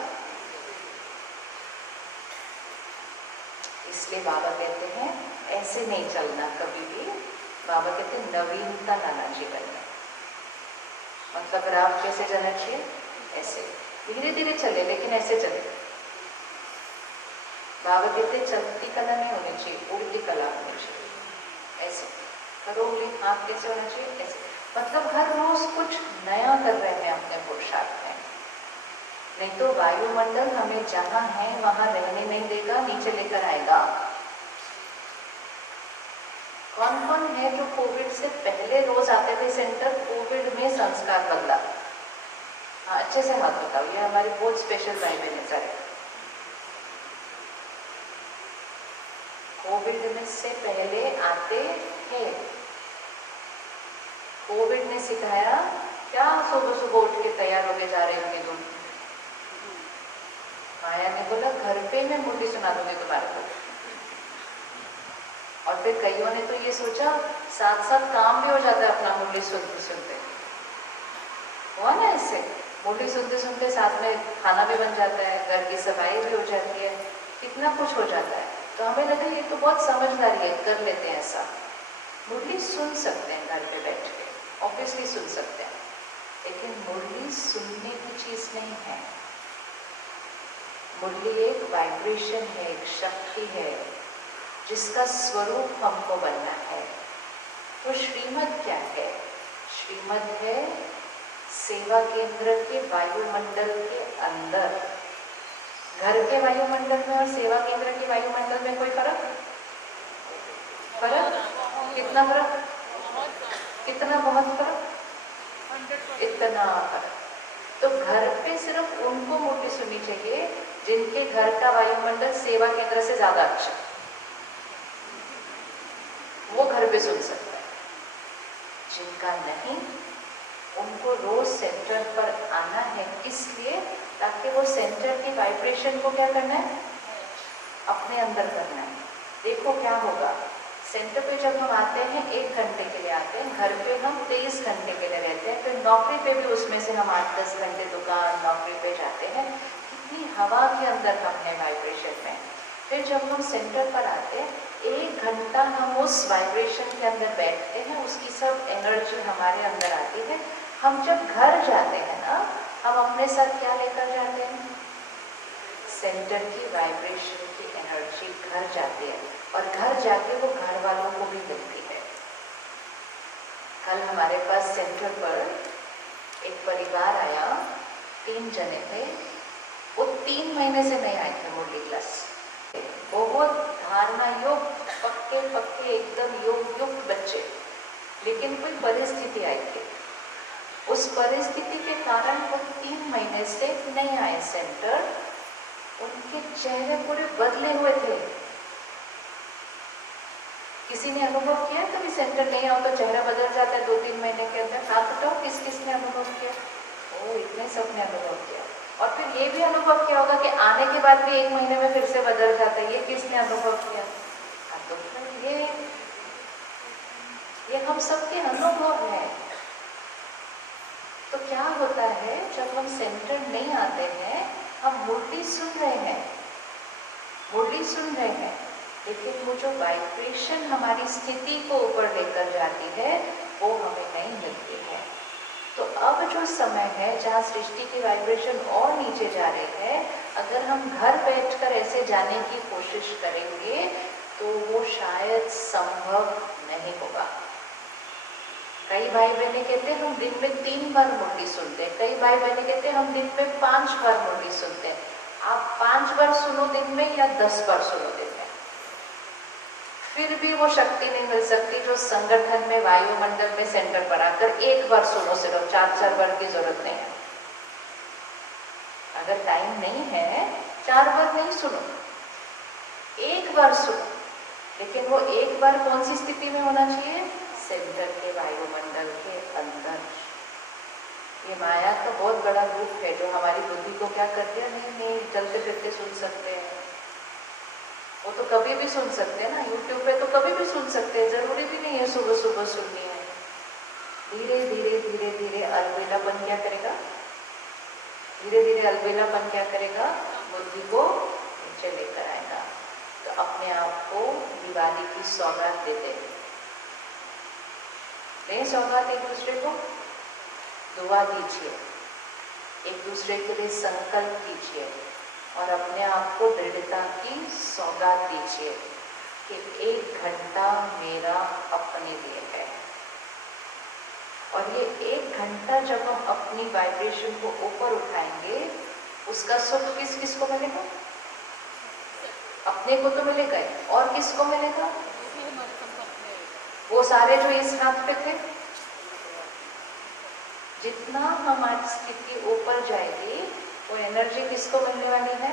इसलिए बाबा कहते हैं ऐसे नहीं चलना कभी भी। बाबा कहते हैं नवीनता लाना जीवन में। मतलब ग्राफ कैसे जाना चाहिए? ऐसे धीरे धीरे चले, लेकिन ऐसे चले। बाबा कहते हैं चलती कला नहीं होनी चाहिए, उल्टी कला होनी चाहिए। ऐसे करो, हाथ कैसे होना चाहिए? ऐसे। मतलब हर रोज कुछ नया कर रहे हैं अपने पुरुषार्थ में। नहीं तो वायुमंडल हमें जहां है वहां रहने नहीं देगा, नीचे लेकर आएगा। कौन कौन है जो कोविड से पहले रोज आते थे सेंटर, कोविड में संस्कार बदला? हाँ, अच्छे से हाथ बताओ, ये हमारे बहुत स्पेशल भाई बहन है सारे। कोविड में से पहले आते थे। कोविड ने सिखाया क्या? सुबह सुबह उठ के तैयार होके जा रहे होंगे तुम। माया ने बोला घर पे मैं मुरली सुना दूंगी तुम्हारे को। और फिर कईयों ने तो ये सोचा साथ साथ काम भी हो जाता है अपना मुरली सुनते सुनते। हुआ ना ऐसे? मुरली सुनते सुनते साथ में खाना भी बन जाता है, घर की सफाई भी हो जाती है, कितना कुछ हो जाता है। तो हमें लगा ये तो बहुत समझदारी है, कर लेते हैं ऐसा। मुरली सुन सकते हैं घर पे बैठ के, ऑब्वियसली सुन सकते हैं, लेकिन मुरली सुनने की चीज नहीं है। मुरली एक वाइब्रेशन है, एक शक्ति है जिसका स्वरूप हमको बनना है। तो श्रीमद् क्या है? श्रीमद् है सेवा केंद्र के वायुमंडल के अंदर। घर के वायुमंडल में और सेवा केंद्र के वायुमंडल में कोई फर्क? कितना फर्क? कितना? बहुत फर्क, इतना फर्क। तो घर पे सिर्फ उनको मुरली सुननी चाहिए जिनके घर का वायुमंडल सेवा केंद्र से ज्यादा अच्छा, वो घर पे सुन सकता है। जिनका नहीं, उनको रोज सेंटर पर आना है। किस लिए? ताकि वो सेंटर की वाइब्रेशन को क्या करना है? अपने अंदर करना है। देखो क्या होगा, सेंटर पे जब हम आते हैं 1 घंटे के लिए आते हैं, घर पे हम 23 घंटे के लिए रहते हैं, फिर नौकरी पे भी उसमें से हम 8-10 घंटे दुकान नौकरी पे जाते हैं। कितनी हवा के अंदर हम हैं वाइब्रेशन में। फिर जब हम सेंटर पर आते हैं, 1 घंटा हम उस वाइब्रेशन के अंदर बैठते हैं, उसकी सब एनर्जी हमारे अंदर आती है। हम जब घर जाते हैं ना, हम अपने साथ क्या लेकर जाते हैं? सेंटर की वाइब्रेशन की एनर्जी घर जाती है, और घर जाके वो घर वालों को भी मिलती है। कल हमारे पास सेंटर पर एक परिवार आया, 3 जने थे। वो 3 महीने से नहीं आए थे मुरली क्लास। बहुत धारणा युक्त, पक्के एकदम युक्त बच्चे, लेकिन कोई परिस्थिति आई थी। उस परिस्थिति के कारण वो 3 महीने से नहीं आए सेंटर। उनके चेहरे पूरे बदले हुए थे। किसी ने अनुभव किया? कभी सेंटर नहीं आओ तो चेहरा बदल जाता है 2-3 महीने के अंदर? हाथ उठाओ, किसने अनुभव किया? ओ, इतने सबने अनुभव किया। और फिर ये भी अनुभव किया होगा कि आने के बाद भी 1 महीने में फिर से बदल जाता है। ये किसने अनुभव किया? तो फिर ये हम सबके अनुभव है। तो क्या होता है, जब हम सेंटर नहीं आते हैं, हम मुरली सुन रहे हैं, लेकिन वो जो वाइब्रेशन हमारी स्थिति को ऊपर लेकर जाती है, वो हमें नहीं मिलती है। तो अब जो समय है जहाँ सृष्टि की वाइब्रेशन और नीचे जा रही है, अगर हम घर बैठकर ऐसे जाने की कोशिश करेंगे तो वो शायद संभव नहीं होगा। कई भाई बहनें कहते हैं हम दिन में 3 बार मुरली सुनते हैं, कई भाई बहनें कहते हैं हम दिन में 5 बार मुरली सुनते हैं। आप 5 बार सुनो दिन में या 10 बार सुनो दिन में, फिर भी वो शक्ति नहीं मिल सकती जो संगठन में वायुमंडल में सेंटर पर आकर 1 बार सुनो। सिर्फ 4 बार की जरूरत नहीं है। अगर टाइम नहीं है 4 बार नहीं सुनो, 1 बार सुनो। लेकिन वो 1 बार कौन सी स्थिति में होना चाहिए? सेंटर के वायुमंडल के अंदर। ये माया का बहुत बड़ा रूप है जो हमारी बुद्धि को क्या कर दिया, नहीं चलते फिरते सुन सकते हैं। वो तो कभी भी सुन सकते हैं ना, यूट्यूब पे तो कभी भी सुन सकते हैं, जरूरी भी नहीं है सुबह सुबह सुननी है। धीरे धीरे अलबेलापन क्या करेगा? धीरे धीरे अलबेलापन क्या करेगा? बुद्धि को नीचे लेकर आएगा। तो अपने आप को दिवाली की सौगात देते हैं। सौगात एक दूसरे को, दुआ दीजिए, एक दूसरे के लिए संकल्प कीजिए और अपने आप को दृढ़ता की सौगात दीजिए कि 1 घंटा मेरा अपने लिए है। और ये 1 घंटा जब हम अपनी वाइब्रेशन को ऊपर उठाएंगे, उसका सुख किस किस को मिलेगा? अपने को तो मिलेगा ही, और किसको मिलेगा? वो सारे जो इस हाथ पे थे। जितना हमारी स्थिति ऊपर जाएगी, वो एनर्जी किसको मिलने वाली है?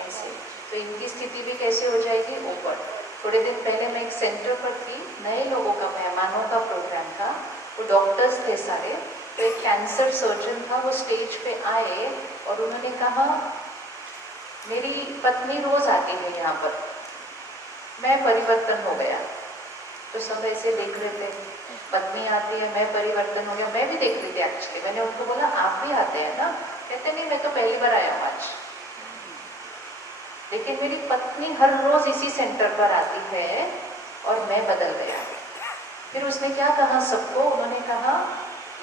ऐसे। तो इनकी स्थिति भी कैसे हो जाएगी? ऊपर। थोड़े दिन पहले मैं एक सेंटर पर थी, नए लोगों का, मेहमानों का प्रोग्राम था। वो डॉक्टर्स थे सारे। तो एक कैंसर सर्जन था, वो स्टेज पे आए और उन्होंने कहा मेरी पत्नी रोज आती है यहाँ पर, मैं परिवर्तन हो गया। तो सब ऐसे देख रहे थे, पत्नी आती है, मैं परिवर्तन हो गया। मैं भी देख रही थी एक्चुअली। मैंने उनको बोला आप भी आते हैं ना? कहते नहीं, मैं तो पहली बार आया हूँ आज। लेकिन मेरी पत्नी हर रोज इसी सेंटर पर आती है और मैं बदल गया। फिर उसने क्या कहा सबको, उन्होंने कहा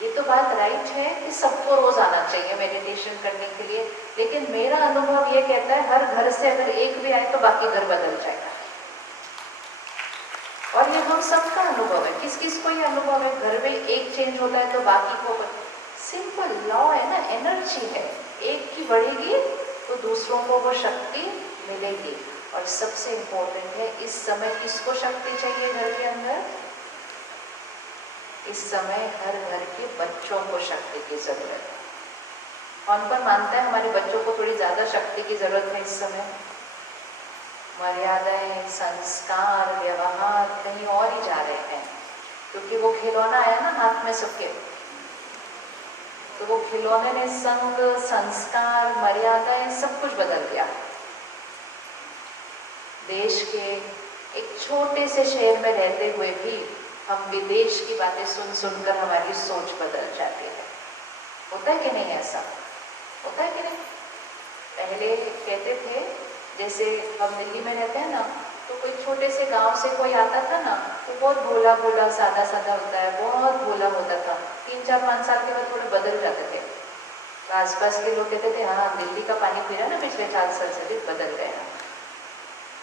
ये तो बात राइट है कि सबको रोज आना चाहिए मेडिटेशन करने के लिए, लेकिन मेरा अनुभव ये कहता है हर घर से अगर एक भी आए तो बाकी घर बदल जाएगा। और ये हम सबका अनुभव है, किस किस को ये अनुभव है, घर में एक चेंज होता है तो बाकी को सिंपल लॉ है ना, एनर्जी है, एक की बढ़ेगी तो दूसरों को वो शक्ति मिलेगी। और सबसे इम्पोर्टेंट है इस समय किसको शक्ति चाहिए घर के अंदर, इस समय हर घर के बच्चों को शक्ति की जरूरत है। कौन कौन मानता है हमारे बच्चों को थोड़ी ज्यादा शक्ति की जरूरत है इस समय? मर्यादाएं, संस्कार, व्यवहार कहीं और ही जा रहे हैं, क्योंकि वो खिलौना आया ना हाथ में सबके, तो वो खिलौने ने संग, संस्कार, मर्यादाएं सब कुछ बदल दिया। देश के एक छोटे से शहर में रहते हुए भी हम विदेश की बातें सुन सुनकर हमारी सोच बदल जाती है। होता है कि नहीं, ऐसा होता है कि नहीं? पहले कहते थे, जैसे हम दिल्ली में रहते हैं ना, तो कोई छोटे से गांव से कोई आता था ना, तो बहुत भोला भोला सादा सादा होता है, बहुत भोला होता था। 3-4-5 साल के बाद थोड़े बदल जाते थे। तो आसपास के लोग कहते थे हाँ दिल्ली का पानी पी रहा ना पिछले 4 साल से, भी बदल गया।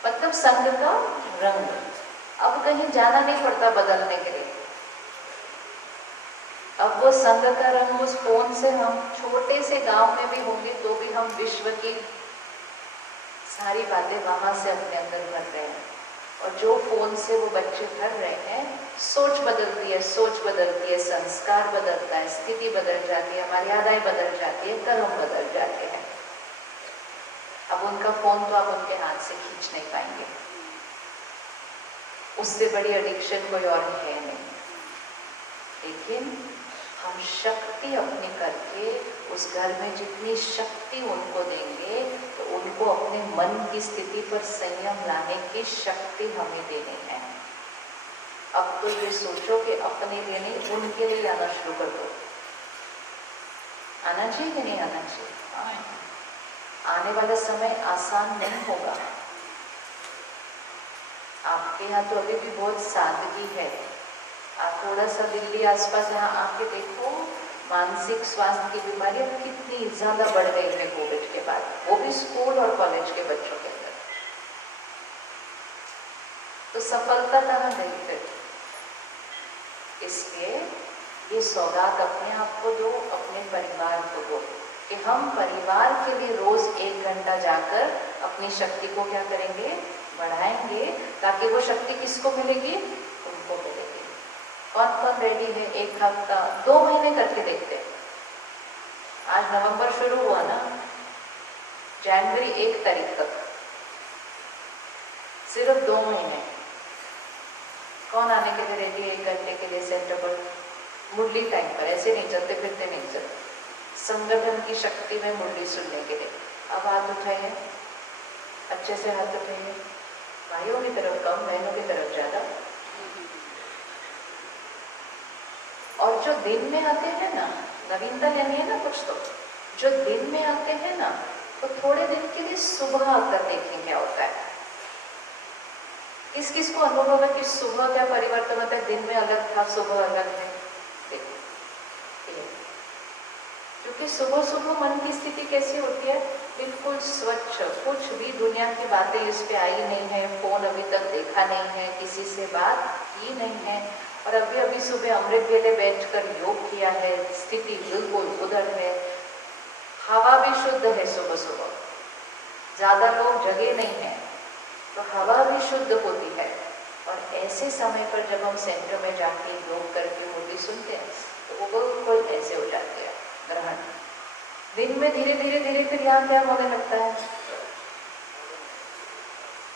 मतलब संग का रंग, अब कहीं जाना नहीं पड़ता बदलने के लिए। अब वो संग का रंग उस फोन से, हम छोटे से गांव में भी होंगे तो भी हम विश्व की सारी बातें वहां से अपने अंदर भर रहे हैं। और जो फोन से वो बच्चे भर रहे हैं, सोच बदलती है, सोच बदलती है, संस्कार बदलता है, स्थिति बदल जाती है, मर्यादाएं बदल जाती है, कर्म बदल जाते हैं। अब उनका फोन तो आप उनके हाथ से खींच नहीं पाएंगे, उससे बड़ी एडिक्शन कोई और है नहीं। लेकिन हम शक्ति अपनी करके उस घर में जितनी शक्ति उनको देंगे, तो उनको अपने मन की स्थिति पर संयम लाने की शक्ति हमें देनी है। अब तो ये सोचो कि अपने लिए नहीं, उनके लिए आना शुरू कर दो। आना चाहिए कि नहीं आना चाहिए? आने वाला समय आसान नहीं होगा। आपके यहाँ तो अभी भी बहुत सादगी है। आप थोड़ा सा दिल्ली आसपास यहाँ आके देखो, मानसिक स्वास्थ्य की बीमारियां कितनी ज्यादा बढ़ गई है कोविड के बाद, वो भी स्कूल और कॉलेज के बच्चों के अंदर। तो सफलता कहाँ गई फिर? इसलिए ये सौगात अपने आप को दो, अपने परिवार को दो, कि हम परिवार के लिए रोज 1 घंटा जाकर अपनी शक्ति को क्या करेंगे, बढ़ाएंगे, ताकि वो शक्ति किसको मिलेगी, उनको मिलेगी। कौन कौन रेडी है 1 हफ्ता 2 महीने करके देखते हैं? आज नवंबर शुरू हुआ ना, जनवरी 1 तारीख तक सिर्फ 2 महीने। कौन आने के लिए रेडी है 1 घंटे के लिए सेंटर पर? मुरली टाइम पर, ऐसे नहीं चलते फिरते नहीं चलते, संगठन की शक्ति में मुरली सुनने के लिए। अब हाथ उठाइए, अच्छे से हाथ उठाइए, भाइयों की तरफ कम, बहनों की तरफ ज्यादा। और जो दिन में आते हैं ना, नवीनता लेनी है ना कुछ, तो जो दिन में आते हैं ना, तो थोड़े दिन के लिए सुबह आकर देखें क्या होता है। किस किस को अनुभव है कि सुबह क्या परिवर्तन होता है? दिन में अलग था, सुबह अलग है। क्योंकि सुबह सुबह मन की स्थिति कैसी होती है, बिल्कुल स्वच्छ, कुछ भी दुनिया की बातें इस पे आई नहीं है, फोन अभी तक देखा नहीं है, किसी से बात की नहीं है, और अभी अभी सुबह अमृत वेले बैठकर योग किया है, स्थिति बिल्कुल उधर है। हवा भी शुद्ध है सुबह सुबह, ज्यादा लोग जगे नहीं है, तो हवा भी शुद्ध होती है। और ऐसे समय पर जब हम सेंटर में जाके योग करके मुरली सुनते हैं, तो वो बिल्कुल ऐसे हो जाती है ग्रहण। दिन में धीरे धीरे फिर यहाँ क्या होने लगता है,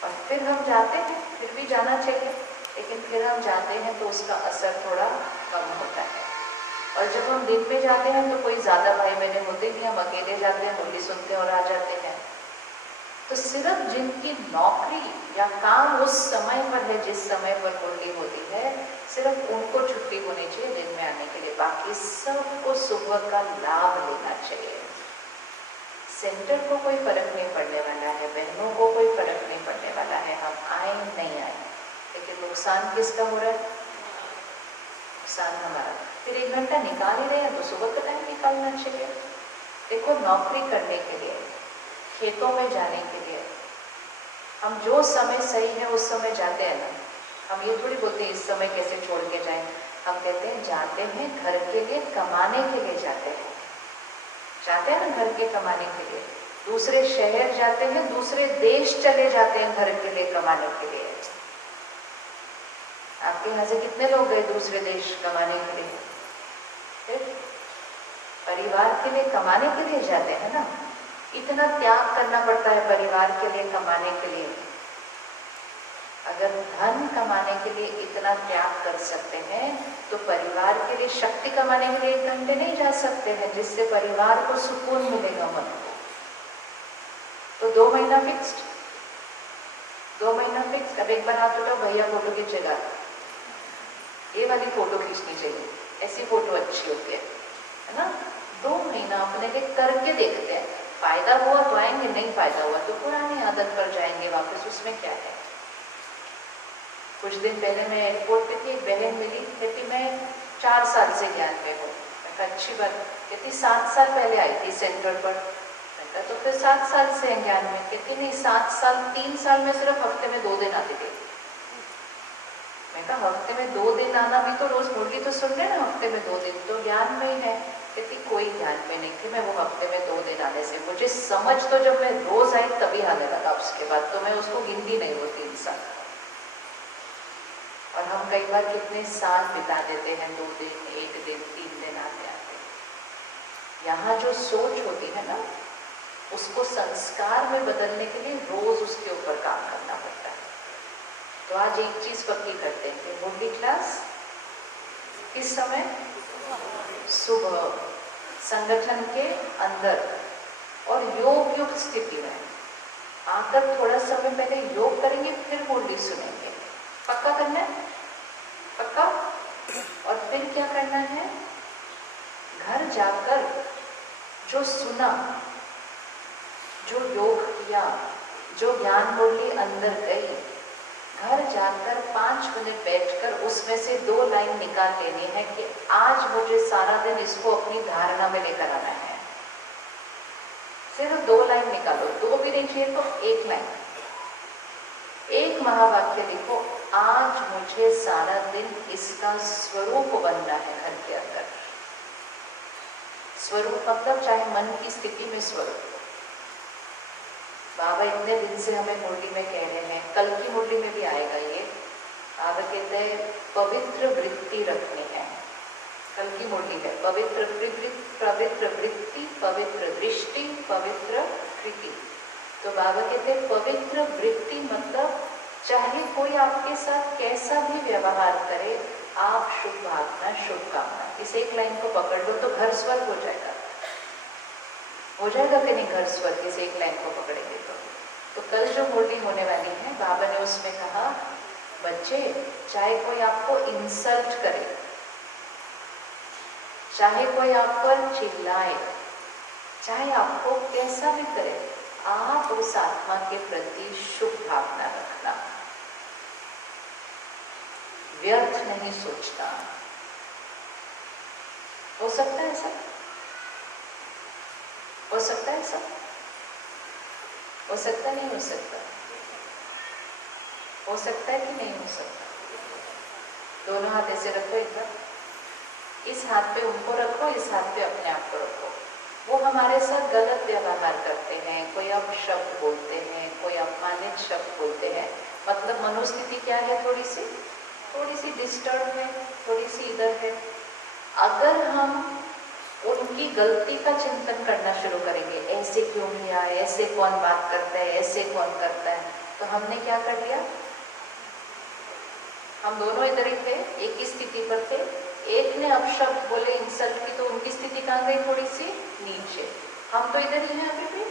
और फिर हम जाते हैं, फिर भी जाना चाहिए, लेकिन फिर हम जाते हैं तो उसका असर थोड़ा कम होता है। और जब हम दिन में जाते हैं तो कोई ज्यादा भाई बहने होते नहीं, हम अकेले जाते हैं, मुरली सुनते हैं और आ जाते हैं। तो सिर्फ जिनकी नौकरी या काम उस समय पर है, जिस समय पर मुरली होती है, सिर्फ उनको छुट्टी होनी चाहिए दिन में आने के लिए, बाकी सबको सुबह का लाभ लेना चाहिए। सेंटर को कोई फर्क नहीं पड़ने वाला है, बहनों को कोई फर्क नहीं पड़ने वाला है, हम आए नहीं आए, लेकिन नुकसान किसका हो रहा है? नुकसान हमारा। फिर 1 घंटा निकाल ही रहे हैं तो सुबह का टाइम निकालना चाहिए। देखो, नौकरी करने के लिए, खेतों में जाने के लिए हम जो समय सही है उस समय जाते हैं ना। हम ये थोड़ी बोलते हैं इस समय कैसे छोड़ के जाएं। हम कहते हैं जाते हैं घर के लिए, कमाने के लिए जाते हैं। जाते हैं ना घर के कमाने के लिए, दूसरे शहर जाते हैं, दूसरे देश चले जाते हैं घर के लिए कमाने के लिए। आपके यहाँ से कितने लोग गए दूसरे देश कमाने के लिए? फिर परिवार के लिए कमाने के लिए जाते हैं ना। इतना त्याग करना पड़ता है परिवार के लिए कमाने के लिए। अगर धन कमाने के लिए इतना त्याग कर सकते हैं तो परिवार के लिए, शक्ति कमाने के लिए 1 घंटे नहीं जा सकते हैं जिससे परिवार को सुकून मिलेगा, मन को। तो 2 महीना फिक्स्ड, 2 महीना फिक्स्ड। अब एक बार हाथ उठाओ, भैया फोटो खींचेगा, ये वाली फोटो खींचनी चाहिए, ऐसी फोटो अच्छी होती है ना। 2 महीना अपने लिए करके देखते हैं, फायदा हुआ तो आएंगे, नहीं फायदा हुआ तो पुरानी आदत पर जाएंगे वापस। उसमें क्या है। कुछ दिन पहले मैं एयरपोर्ट पे थी, एक बहन मिली, कहती मैं 4 साल से ज्ञान में हूँ। मैं कहा अच्छी बात। कहती 7 साल पहले आई थी सेंटर पर। मैं कहा तो फिर 7 साल से हैं ज्ञान में। कहती नहीं, 7 साल 3 साल में सिर्फ हफ्ते में 2 दिन आती थी। मैं कहा हफ्ते में 2 दिन आना भी तो रोज मुर्गी तो सुन रहे ना, हफ्ते में 2 दिन तो ज्ञान में ही है। कहती कोई ज्ञान में नहीं थी मैं, वो हफ्ते में 2 दिन आने से मुझे समझ तो जब मैं रोज आई तभी आने लगा, उसके बाद तो मैं उसको गिनती नहीं वो 3 साल। और हम कई बार कितने साल बिता देते हैं, 2 दिन, 1 दिन, 3 दिन आते आते। यहाँ जो सोच होती है ना, उसको संस्कार में बदलने के लिए रोज उसके ऊपर काम करना पड़ता है। तो आज एक चीज पक्की करते हैं, मुर्गी क्लास किस समय? सुबह संगठन के अंदर और योग युक्त स्थिति में आकर थोड़ा समय पहले योग करेंगे, फिर मुरली सुनेंगे। पक्का करना है? पक्का? और फिर क्या करना है? घर जाकर जो सुना, जो योग किया, जो ज्ञान मुरली अंदर गई, घर जाकर 5 मिनट बैठकर उसमें से 2 लाइन निकाल लेनी है कि आज मुझे सारा दिन इसको अपनी धारणा में लेकर आना है। सिर्फ 2 लाइन निकालो, 2 भी नहीं चाहिए तो 1 लाइन, 1 महावाक्य लिखो, आज मुझे सारा दिन इसका स्वरूप बनना है घर के अंदर। स्वरूप मतलब चाहे मन की स्थिति में स्वरूप। बाबा इतने दिन से हमें मुरली में कह रहे हैं, कल की मुरली में भी आएगा ये। बाबा कहते हैं पवित्र वृत्ति रखनी है। कल की मुरली है पवित्र वृत्ति, पवित्र दृष्टि, पवित्र कृति। तो बाबा कहते हैं पवित्र वृत्ति मतलब चाहे कोई आपके साथ कैसा भी व्यवहार करे, आप शुभ भावना, शुभकामना, इस 1 लाइन को पकड़ लो तो घर स्वर्ग हो जाएगा। हो जाएगा कि नहीं घर स्वर्ग इस 1 लाइन को पकड़ेंगे तो कल जो मुरली होने वाली है, बाबा ने उसमें कहा बच्चे चाहे कोई आपको इंसल्ट करे, चाहे कोई आप पर चिल्लाए, चाहे आपको कैसा भी करे, आप उस आत्मा के प्रति शुभ भावना रखना, व्यर्थ नहीं सोचना। हो सकता है ऐसा? हो सकता है ऐसा? हो सकता नहीं हो सकता? हो सकता है कि नहीं हो सकता? दोनों हाथ ऐसे रखो एक बार, इस हाथ पे उनको रखो, इस हाथ पे अपने आप को रखो। वो हमारे साथ गलत व्यवहार करते हैं, कोई अपशब्द बोलते हैं, कोई अपमानित शब्द बोलते हैं, मतलब मनोस्थिति क्या है, थोड़ी सी डिस्टर्ब है, थोड़ी सी इधर है। अगर हम उनकी गलती का चिंतन करना शुरू करेंगे, ऐसे क्यों किया, ऐसे कौन बात करता है, ऐसे कौन करता है, तो हमने क्या कर लिया, हम दोनों इधर ही थे, एक ही स्थिति पर थे। एक ने अपशब्द बोले, इंसल्ट की, तो उनकी स्थिति कहाँ गई, थोड़ी सी नीचे। हम तो इधर ही हैं अभी भी,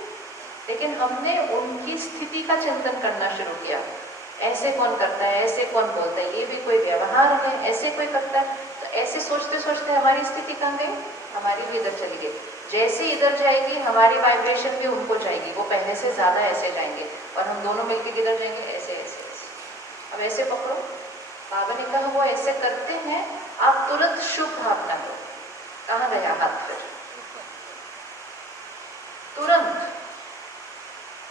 लेकिन हमने उनकी स्थिति का चिंतन करना शुरू किया। ऐसे कौन करता है, ऐसे कौन बोलता है, ये भी कोई व्यवहार है, ऐसे कोई करता है। तो ऐसे सोचते सोचते हमारी स्थिति कहाँ गई, हमारी भी इधर चली गई। जैसे इधर जाएगी हमारी वाइब्रेशन भी उनको जाएगी, वो पहले से ज़्यादा ऐसे जाएंगे और हम दोनों मिलकर किधर जाएंगे, ऐसे ऐसे ऐसे। अब ऐसे पकड़ो, बाबा ने कहा वो ऐसे करते हैं, आप तुरंत शुभ भावना लो। कहाँ गया हाथ फिर? तुरंत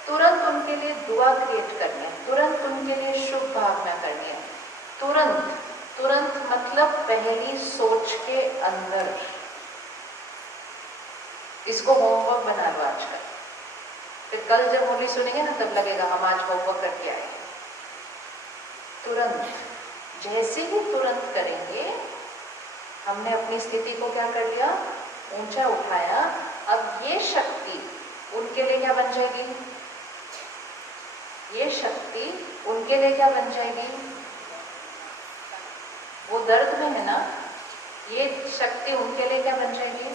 तुरंत उनके लिए दुआ क्रिएट करनी है, तुरंत उनके लिए शुभ भावना करनी है। तुरंत तुरंत मतलब पहली सोच के अंदर। इसको होमवर्क बना लो आज का। फिर कल जब मुरली सुनेंगे ना तब लगेगा हम आज होमवर्क करके आए। तुरंत, जैसे ही तुरंत करेंगे, हमने अपनी स्थिति को क्या कर लिया? ऊंचा उठाया। अब ये शक्ति उनके लिए क्या बन जाएगी? ये शक्ति उनके लिए क्या बन जाएगी? वो दर्द में है ना, ये शक्ति उनके लिए क्या बन जाएगी?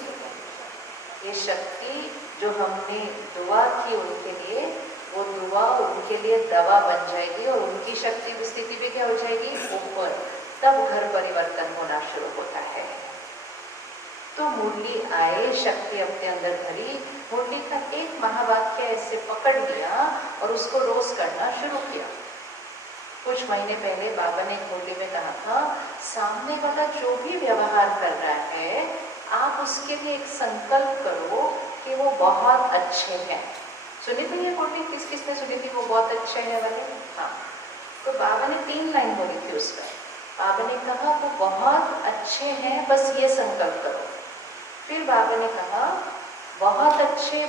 ये शक्ति जो हमने दुआ की उनके लिए, वो दुआ उनके लिए दवा बन जाएगी और उनकी शक्ति स्थिति भी क्या हो जाएगी? ऊपर। तब घर परिवर्तन होना शुरू होता है। तो मुरली आए, शक्ति अपने अंदर भरी, मुरली का एक महावाक्य ऐसे पकड़ लिया और उसको रोज करना शुरू किया। कुछ महीने पहले बाबा ने मुरली में कहा था, सामने वाला जो भी व्यवहार कर रहा है, आप उसके लिए एक संकल्प करो कि वो बहुत अच्छे हैं। सुनी थी ये मुरली? किस किसने सुनी थी वो बहुत अच्छे हैं वाले? हाँ। तो बाबा ने 3 लाइन बोली थी उसमें। बाबा ने कहा वो बहुत अच्छे हैं, बस ये संकल्प करो। फिर बाबा ने कहा बहुत अच्छे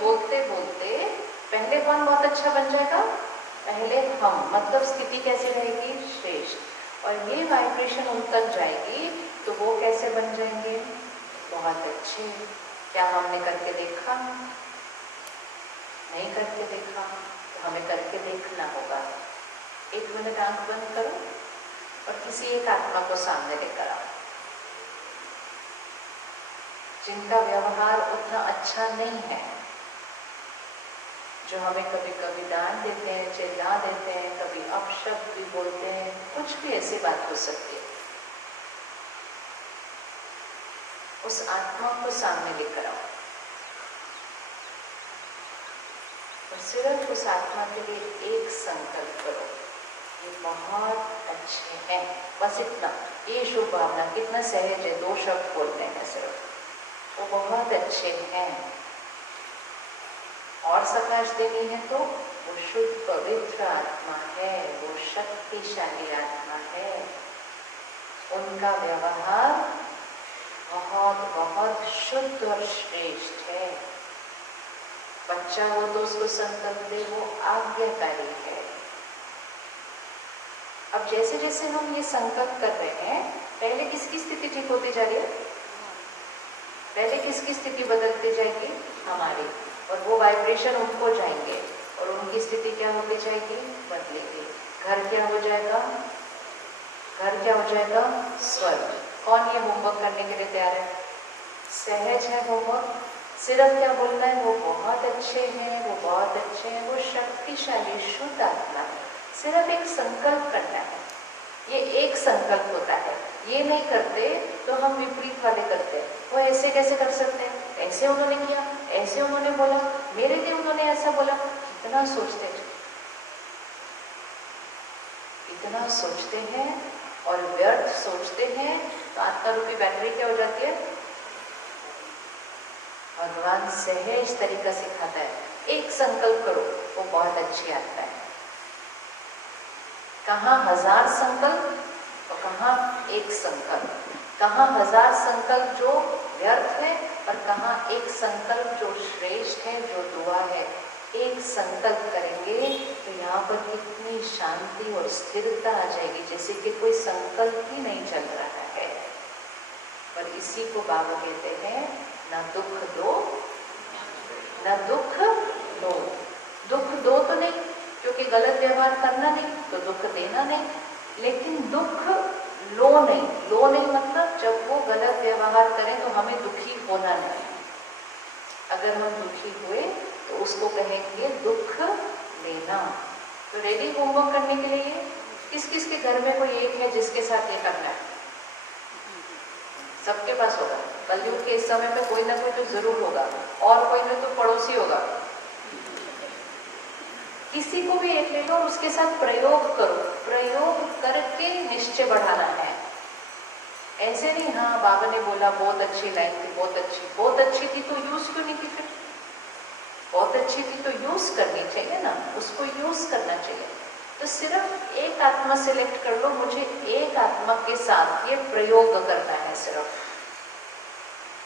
बोलते बोलते पहले कौन बहुत अच्छा बन जाएगा? पहले हम, मतलब स्थिति कैसे रहेगी? श्रेष्ठ। और ये वाइब्रेशन उन तक जाएगी तो वो कैसे बन जाएंगे? बहुत अच्छे। क्या हमने करके देखा? नहीं करके देखा, तो हमें करके देखना होगा। 1 मिनट आंख बंद करो और किसी एक आत्मा को सामने लेकर आओ जिनका व्यवहार उतना अच्छा नहीं है, जो हमें कभी कभी डांट देते हैं, चिल्ला देते हैं, कभी अपशब्द भी बोलते हैं, कुछ भी ऐसी बात हो सकती है। उस आत्मा को सामने लेकर आओ और सिर्फ उस आत्मा के लिए एक संकल्प करो, ये बहुत अच्छे हैं। बस इतना, ये शुभ भावना कितना सहज है, 2 शब्द बोलते हैं सिर्फ, वो बहुत अच्छे हैं। और प्रकाश देनी है तो वो शुद्ध पवित्र आत्मा है, वो शक्तिशाली आत्मा है। उनका व्यवहार बहुत बहुत शुद्ध और श्रेष्ठ है। बच्चा हो तो उसको संकल्प दे, वो आज्ञाकारी है। अब जैसे जैसे हम ये संकल्प कर रहे हैं, पहले किसकी स्थिति ठीक होती जा रही है? पहले किसकी स्थिति बदलती जाएगी? हमारी। और वो वाइब्रेशन उनको जाएंगे और उनकी स्थिति क्या होती जाएगी? बदलेगी। घर क्या हो जाएगा? घर क्या हो जाएगा? स्वर्ग। कौन ये होमवर्क करने के लिए तैयार है? सहज है होमवर्क। सिर्फ क्या बोलना है? वो बहुत अच्छे हैं, वो बहुत अच्छे हैं, वो शक्तिशाली शुद्ध आत्मा है। सिर्फ एक संकल्प करना है। ये एक संकल्प होता है। ये नहीं करते तो हम विपरीत वाले करते हैं। वो ऐसे कैसे कर सकते हैं? ऐसे उन्होंने किया, ऐसे उन्होंने बोला, मेरे लिए उन्होंने ऐसा बोला। इतना सोचते हैं और व्यर्थ सोचते हैं तो आत्मा रूपी बैटरी क्या हो जाती है? भगवान सहज तरीका सिखाता है, एक संकल्प करो, वो बहुत अच्छी आता है। कहाँ 1000 संकल्प और कहाँ एक संकल्प, कहाँ 1000 संकल्प जो व्यर्थ है और कहाँ एक संकल्प जो श्रेष्ठ है, जो दुआ है। एक संकल्प करेंगे तो यहाँ पर कितनी शांति और स्थिरता आ जाएगी, जैसे कि कोई संकल्प ही नहीं चल रहा है। और इसी को बाबा कहते हैं, न दुख दो न दुख दो। दुख दो तो नहीं, क्योंकि गलत व्यवहार करना नहीं तो दुख देना नहीं, लेकिन दुख लो नहीं मतलब जब वो गलत व्यवहार करें तो हमें दुखी होना नहीं। अगर हम दुखी हुए तो उसको कहेंगे दुख लेना। तो रेडी होमवर्क करने के लिए किस किस के घर में कोई एक है जिसके साथ ये करना है? सबके पास होगा। कलयुग के इस समय पे कोई ना कोई तो जरूर होगा, और कोई ना तो पड़ोसी होगा। किसी को भी एक ले लो और उसके साथ प्रयोग करो, प्रयोग करके निश्चय बढ़ाना है। ऐसे नहीं हाँ बाबा ने बोला बहुत अच्छी लाइन थी, बहुत अच्छी थी तो यूज क्यों नहीं की? फिर बहुत अच्छी थी तो यूज करनी चाहिए ना, उसको यूज करना चाहिए। तो सिर्फ एक आत्मा सिलेक्ट कर लो, मुझे एक आत्मा के साथ ये प्रयोग करना है। सिर्फ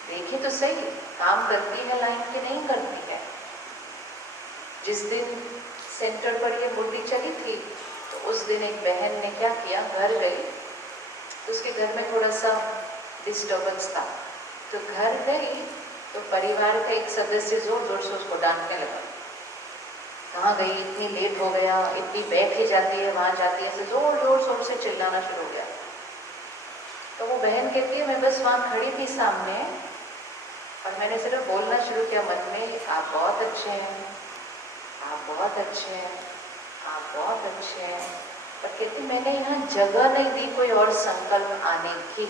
देखिए तो सही काम करती है लाइन की नहीं करती है। जिस दिन सेंटर पर ये मूर्ति चली थी तो उस दिन एक बहन ने क्या किया, घर गई तो उसके घर में थोड़ा सा डिस्टर्बेंस था, तो घर गई तो परिवार का एक सदस्य जोर जोर से उसको डांटने लगा, कहाँ गई, इतनी लेट हो गया, इतनी बैठ ही जाती है, वहां जाती है, तो जोर जोर शोर से चिल्लाना शुरू हो गया। तो वो बहन कहती है मैं बस वहां खड़ी थी सामने और मैंने सिर्फ बोलना शुरू किया मन में, आप बहुत अच्छे हैं, आप बहुत अच्छे हैं, आप बहुत अच्छे हैं। पर कहती मैंने यहाँ जगह नहीं दी कोई और संकल्प आने की।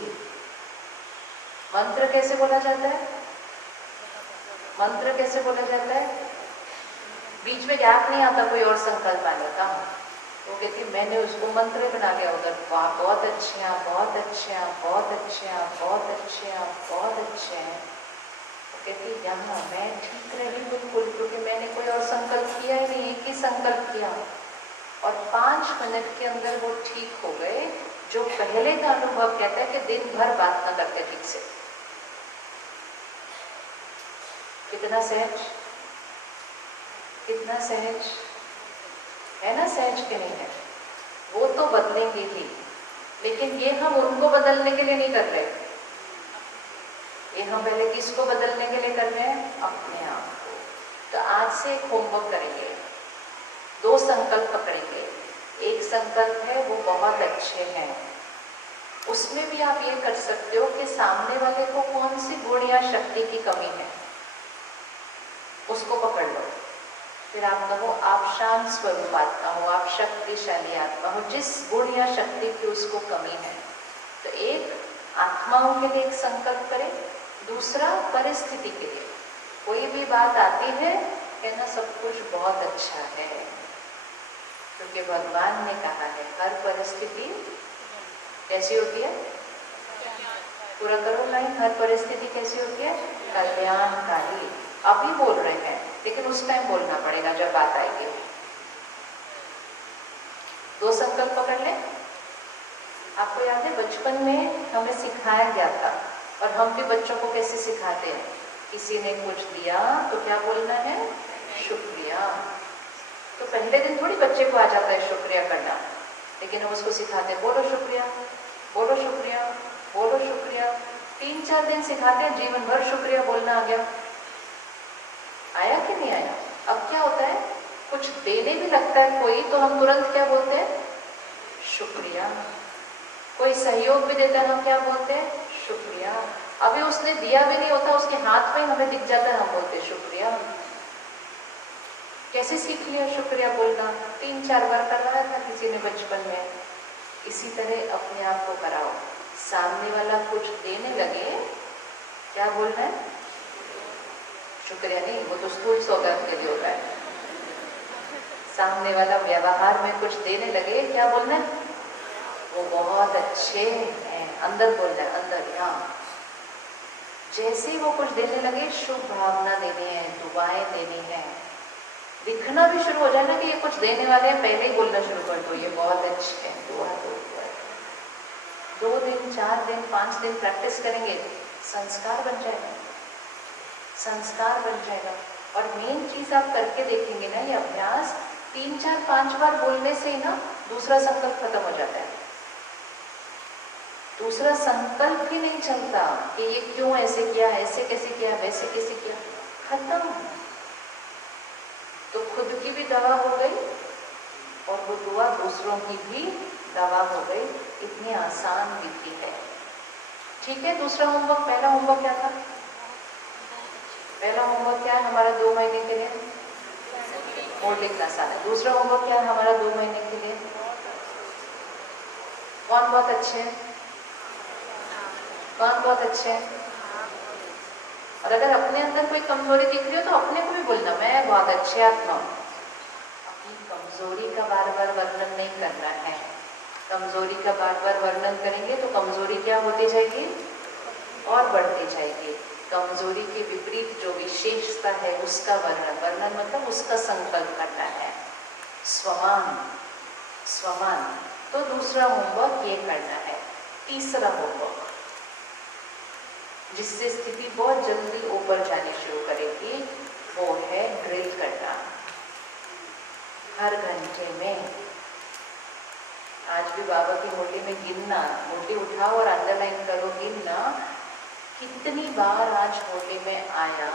मंत्र कैसे बोला जाता है? मंत्र कैसे बोला जाता है? बीच में गैप नहीं आता कोई और संकल्प आने का। वो कहती मैंने उसको मंत्र बना लिया उधर, आप बहुत अच्छे हैं, आप बहुत अच्छे हैं, आप बहुत अच्छे हैं, आप बहुत अच्छे हैं, आप बहुत अच्छे हैं। वो कहती यहाँ मैं ठीक रही बिल्कुल, क्योंकि मैंने कोई और संकल्प किया ही नहीं, एक ही संकल्प किया और 5 मिनट के अंदर वो ठीक हो गए। जो पहले का अनुभव कहता है कि दिन भर बात ना करते ठीक से। कितना सहज, कितना सहज है ना, सहज के नहीं है? वो तो बदलेंगे ही, लेकिन ये हम उनको बदलने के लिए नहीं कर रहे, ये हम पहले किसको बदलने के लिए कर रहे हैं? अपने आप को। तो आज से एक होमवर्क करेंगे, 2 संकल्प पकड़ेंगे। एक संकल्प है वो बहुत अच्छे हैं, उसमें भी आप ये कर सकते हो कि सामने वाले को कौन सी गुण या शक्ति की कमी है उसको पकड़ लो। फिर आप कहो आप शांत स्वरूप आत्मा हो, आप शक्तिशाली आत्मा हो, जिस गुण या शक्ति की उसको कमी है। तो एक आत्माओं के लिए एक संकल्प करें, दूसरा परिस्थिति के लिए। कोई भी बात आती है कहना सब कुछ बहुत अच्छा है, क्योंकि भगवान ने कहा है हर परिस्थिति कैसी होती है? पूरा करो लाइन, हर परिस्थिति कैसी होती है? कल्याणकारी। अभी बोल रहे हैं लेकिन उस टाइम बोलना पड़ेगा जब बात आएगी। 2 संकल्प पकड़ लें। आपको याद है बचपन में हमें सिखाया गया था, और हम भी बच्चों को कैसे सिखाते हैं, किसी ने कुछ दिया तो क्या बोलना है? शुक्रिया। तो पहले दिन थोड़ी बच्चे को आ जाता है शुक्रिया करना, लेकिन हम उसको सिखाते हैं बोलो शुक्रिया, बोलो शुक्रिया, बोलो शुक्रिया। 3-4 दिन सिखाते हैं, जीवन भर शुक्रिया बोलना आ गया। आया कि नहीं आया? अब क्या होता है, कुछ देने भी लगता है कोई तो हम तुरंत क्या बोलते हैं? शुक्रिया। कोई सहयोग भी देता है हम क्या बोलते हैं? शुक्रिया। अभी उसने दिया भी नहीं होता, उसके हाथ में हमें दिख जाता है, हम बोलते हैं शुक्रिया। कैसे सीख लिया शुक्रिया बोलना? 3-4 बार कराया था किसी ने बचपन में। इसी तरह अपने आप को कराओ, सामने वाला कुछ देने लगे क्या बोलना है? शुक्रिया नहीं, वो तो स्थूल सौगात के लिए होता है। सामने वाला व्यवहार में कुछ देने लगे क्या बोलना है? वो बहुत अच्छे हैं, अंदर बोलना है, अंदर यहाँ। जैसे ही वो कुछ देने लगे शुभ भावना देनी है, दुआएं देनी है, दिखना भी शुरू हो जाए ना कि ये कुछ देने वाले हैं, पहले ही बोलना शुरू कर दो ये बहुत अच्छे हैं, दुआ दो। 2 दिन 4 दिन 5 दिन प्रैक्टिस करेंगे, संस्कार बन जाएगा, संस्कार बन जाएगा। और मेन चीज आप करके देखेंगे ना, ये अभ्यास 3-4-5 बार बोलने से ही ना दूसरा संकल्प खत्म हो जाता है। दूसरा संकल्प ही नहीं चलता कि ये क्यों ऐसे किया, ऐसे कैसे किया, वैसे कैसे किया, खत्म। तो खुद की भी दवा हो गई और वो दुआ दूसरों की भी दवा हो गई। इतनी आसान विधि है। ठीक है, दूसरा होमवर्क। पहला होमवर्क क्या था? पहला होमवर्क क्या है हमारा 2 महीने के लिए? और लिखना आसान है। दूसरा होमवर्क क्या है हमारा 2 महीने के लिए? कौन बहुत अच्छे हैं? कौन बहुत अच्छे हैं? और अगर अपने अंदर कोई कमजोरी दिख रही हो तो अपने को भी बोलना मैं बहुत अच्छे आत्मा, आपकी कमजोरी का बार बार वर्णन नहीं करना है। कमजोरी का बार बार वर्णन करेंगे तो कमजोरी क्या होती जाएगी और बढ़ती जाएगी। कमजोरी के विपरीत जो विशेषता है उसका वर्णन मतलब उसका संकल्प करना है। स्वमान, स्वमान। तो दूसरा होमवर्क ये करना है। तीसरा होमवर्क जिससे स्थिति बहुत जल्दी ऊपर जानी शुरू करेगी वो है ड्रिल करना। हर घंटे में, आज भी बाबा की मुरली में गिनना, मुरली उठाओ और अंडरलाइन करो, गिनना कितनी बार आज मुरली में आया,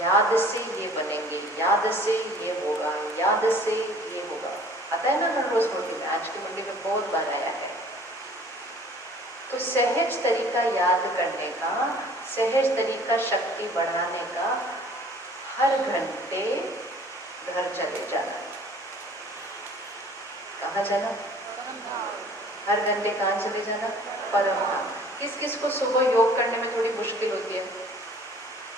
याद से ये बनेंगे, याद से ये होगा, याद से ये होगा। आता है ना हर रोज मुरली में, आज की मुरली में बहुत बार आया है। तो सहज तरीका याद करने का, सहज तरीका शक्ति बढ़ाने का, हर घंटे घर चले जाना। कहाँ जाना? हर घंटे कहाँ चले जाना? परम धाम। किस किस को सुबह योग करने में थोड़ी मुश्किल होती है?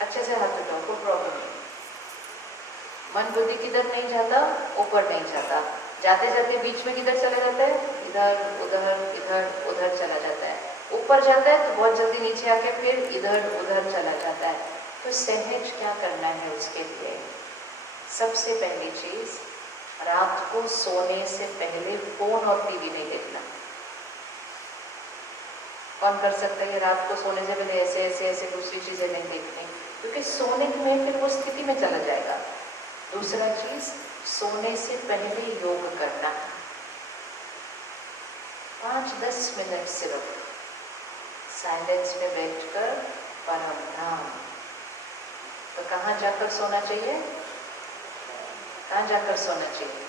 अच्छे से हाथ उठाओ, कोई प्रॉब्लम नहीं। मन बुद्धि किधर नहीं जाता? ऊपर नहीं जाता। जाते जाते बीच में किधर चला जाता है? इधर उधर इधर उधर चला जाता है। ऊपर जाता है तो बहुत जल्दी नीचे आके फिर इधर उधर चला जाता है। तो सहज क्या करना है उसके लिए? सबसे पहली चीज, रात को सोने से पहले फोन और टीवी नहीं देखना। कौन कर सकता है रात को सोने से पहले ऐसे ऐसे ऐसे दूसरी चीजें नहीं देखनी, क्योंकि सोने में फिर वो स्थिति में चला जाएगा। दूसरा चीज, सोने से पहले योग करना। 5-10 मिनट सिर्फ साइलेंस में बैठकर परम धाम। तो कहाँ जाकर सोना चाहिए? कहाँ जाकर सोना चाहिए?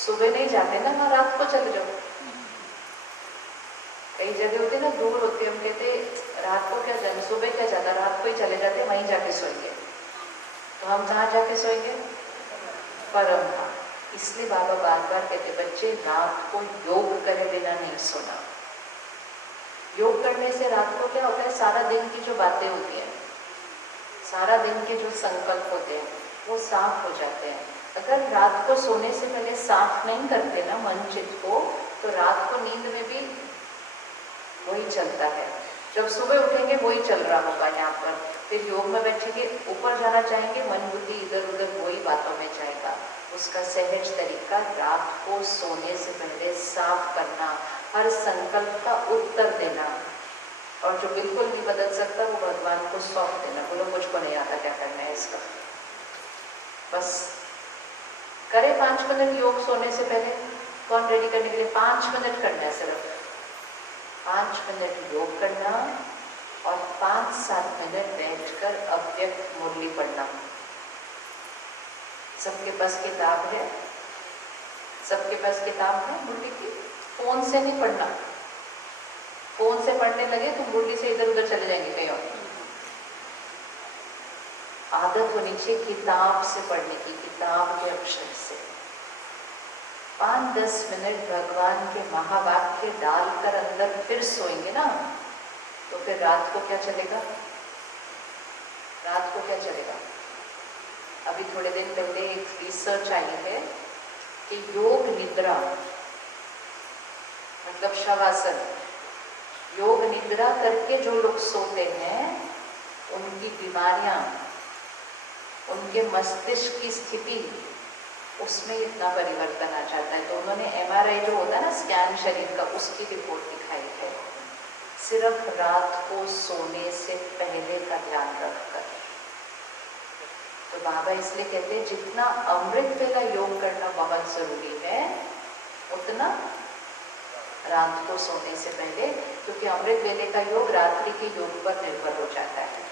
सुबह नहीं जाते ना, वहाँ रात को चले जाओ। कई जगह होती है ना, दूर होती है, हम कहते रात को क्या जाना, सुबह क्या जाना, रात को ही चले जाते, वहीं जाके सोएंगे। तो हम कहाँ जाके सोएंगे? परम धाम। इसलिए बाबा बार बार कहते बच्चे रात को योग करे बिना नहीं सोना। योग करने से रात को क्या होता है, सारा दिन की जो बातें होती हैं, सारा दिन के जो संकल्प होते हैं वो साफ हो जाते हैं। अगर रात को सोने से पहले साफ नहीं करते ना मन चित्त को, तो रात को नींद में भी वही चलता है। जब सुबह उठेंगे वही चल रहा होगा यहाँ पर, फिर योग में बैठेंगे, ऊपर जाना चाहेंगे, मन बुद्धि इधर उधर वही बातों में जाएगा। उसका सहज तरीका रात को सोने से पहले साफ करना, हर संकल्प का उत्तर देना, और जो बिल्कुल नहीं बदल सकता वो भगवान को सौंप देना। बोलो मुझको नहीं आता क्या करना है इसका, बस करे 5 मिनट योग सोने से पहले। कौन रेडी करने के लिए? 5 मिनट करना है सिर्फ। 5 मिनट योग करना और 5-7 मिनट बैठकर अव्यक्त मुरली पढ़ना। सबके पास किताब है? सबके पास किताब है मुरली की? फोन से नहीं पढ़ना। फोन से पढ़ने लगे तो मुरली से इधर उधर चले जाएंगे कहीं और। आदत होनी चाहिए किताब से पढ़ने की, किताब के अक्षर से। 5-10 मिनट भगवान के महावाक्य डालकर अंदर फिर सोएंगे ना, तो फिर रात को क्या चलेगा? रात को क्या चलेगा? अभी थोड़े दिन पहले एक रिसर्च आई है कि योग निद्रा मतलब शवासन, योग निद्रा करके जो लोग सोते हैं उनकी बीमारियां, उनके मस्तिष्क की स्थिति, उसमें इतना परिवर्तन आ जाता है। तो उन्होंने MRI जो होता है ना स्कैन शरीर का, उसकी रिपोर्ट दिखाई है, सिर्फ रात को सोने से पहले का ध्यान रखकर। तो बाबा इसलिए कहते हैं जितना अमृत वेला योग करना बहुत जरूरी है, उतना रात को सोने से पहले, क्योंकि अमृत वेले का योग रात्रि के योग पर निर्भर हो जाता है।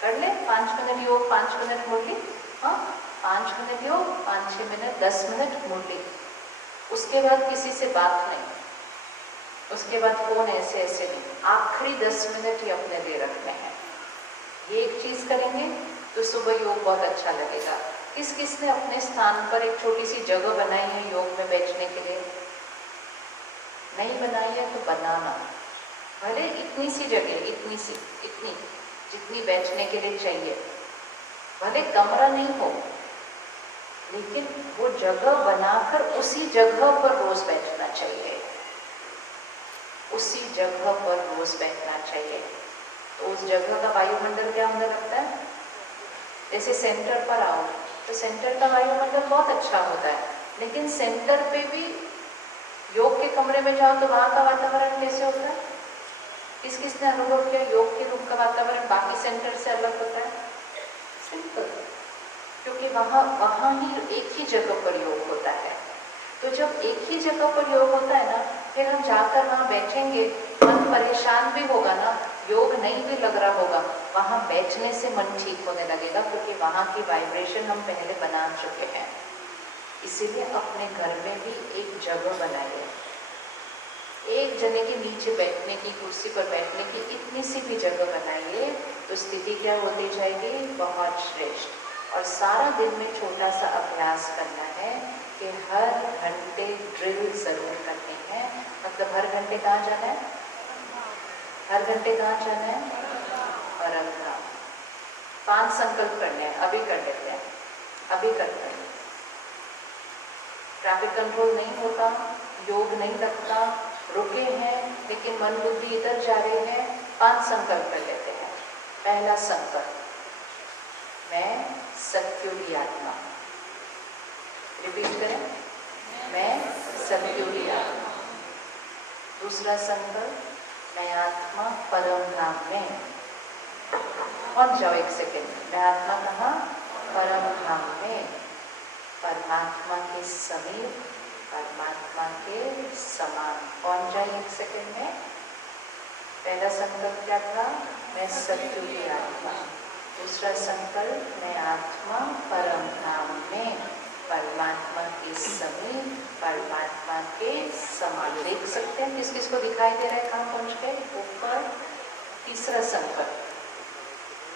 कर ले 5 मिनट योग, 5 मिनट मुरली। हाँ, 5 मिनट योग, 5-6 मिनट, 10 मिनट मुरली। उसके बाद किसी से बात नहीं, उसके बाद फोन ऐसे ऐसे नहीं। आखिरी 10 मिनट ही अपने लिए रखने हैं। ये एक चीज करेंगे तो सुबह योग बहुत अच्छा लगेगा। किस किस ने अपने स्थान पर एक छोटी सी जगह बनाई है योग में बैठने के लिए? नहीं बनाई है तो बनाना। भले इतनी सी जगह, इतनी सी, इतनी जितनी बैठने के लिए चाहिए, भले कमरा नहीं हो, लेकिन वो जगह बनाकर उसी जगह पर रोज बैठना चाहिए, उसी जगह पर रोज बैठना चाहिए। तो उस जगह का वायुमंडल क्या होने लगता है? जैसे सेंटर पर आओ तो सेंटर का वायुमंडल बहुत अच्छा होता है, लेकिन सेंटर पे भी योग के कमरे में जाओ तो वहाँ का वातावरण कैसे होता है? किस किसने अनुभव किया योग के रूम का वातावरण बाकी सेंटर से अलग होता है? सिंपल, क्योंकि वहाँ ही एक ही जगह पर योग होता है। तो जब एक ही जगह पर योग होता है ना, फिर हम जाकर वहाँ बैठेंगे, मन परेशान भी होगा ना, योग नहीं भी लग रहा होगा, वहाँ बैठने से मन ठीक होने लगेगा, क्योंकि वहाँ की वाइब्रेशन हम पहले बना चुके हैं। इसीलिए अपने घर में भी एक जगह बनाइए, एक जने के नीचे बैठने की, कुर्सी पर बैठने की इतनी सी भी जगह बनाइए, तो स्थिति क्या होती जाएगी? बहुत श्रेष्ठ। और सारा दिन में छोटा सा अभ्यास करना है कि हर घंटे ड्रिल जरूर करनी है। मतलब हर घंटे कहाँ जाना है? हर घंटे कहाँ जाना है? परमधाम। 5 संकल्प करने हैं, अभी कर लेते हैं, अभी करते हैं। ट्रैफिक कंट्रोल नहीं होता, योग नहीं लगता, रुके हैं लेकिन मन बुद्धि इधर जा रहे हैं। 5 संकल्प कर लेते हैं। पहला संकल्प, मैं सत्युगी आत्मा। रिपीट करें, मैं सत्युगी आत्मा। दूसरा संकल्प, मैं आत्मा परम धाम में। पहुंच जाओ, एक सेकेंड। मैं आत्मा कहाँ? परम धाम में, परमात्मा के समीप, परमात्मा के समान। पहुंच जाए एक सेकेंड में। पहला संकल्प क्या था? मैं सत्युगी आत्मा। दूसरा संकल्प, मैं आत्मा परम धाम में, परमात्मा के समीप, परमात्मा के समान। देख सकते हैं किस किस को दिखाई दे रहा है कहाँ पहुंच गए? ऊपर। तीसरा संकल्प,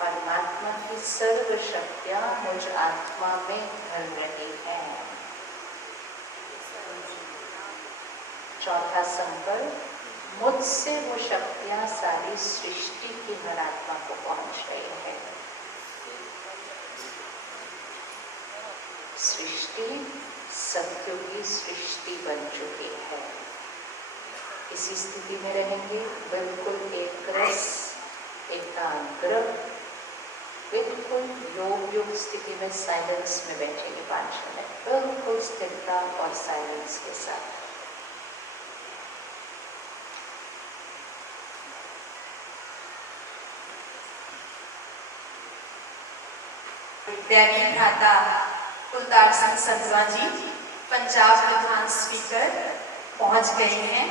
परमात्मा की सर्व शक्तियाँ मुझ आत्मा में भर रही हैं। चौथा संकल्प, मुझसे वो शक्तियाँ सारी सृष्टि की हर आत्मा को पहुंच रही है। सृष्टि सत्युगी सृष्टि बन चुकी है। इसी स्थिति में रहेंगे, बिल्कुल एक रस, एकाग्र, बिल्कुल योग स्थिति में साइलेंस में बैठेंगे 5 मिनट, बिल्कुल स्थिरता और साइलेंस के साथ। दैवी भ्राता कुलतार सिंह संधवा जी, पंजाब प्रधान स्पीकर, पहुंच गए हैं।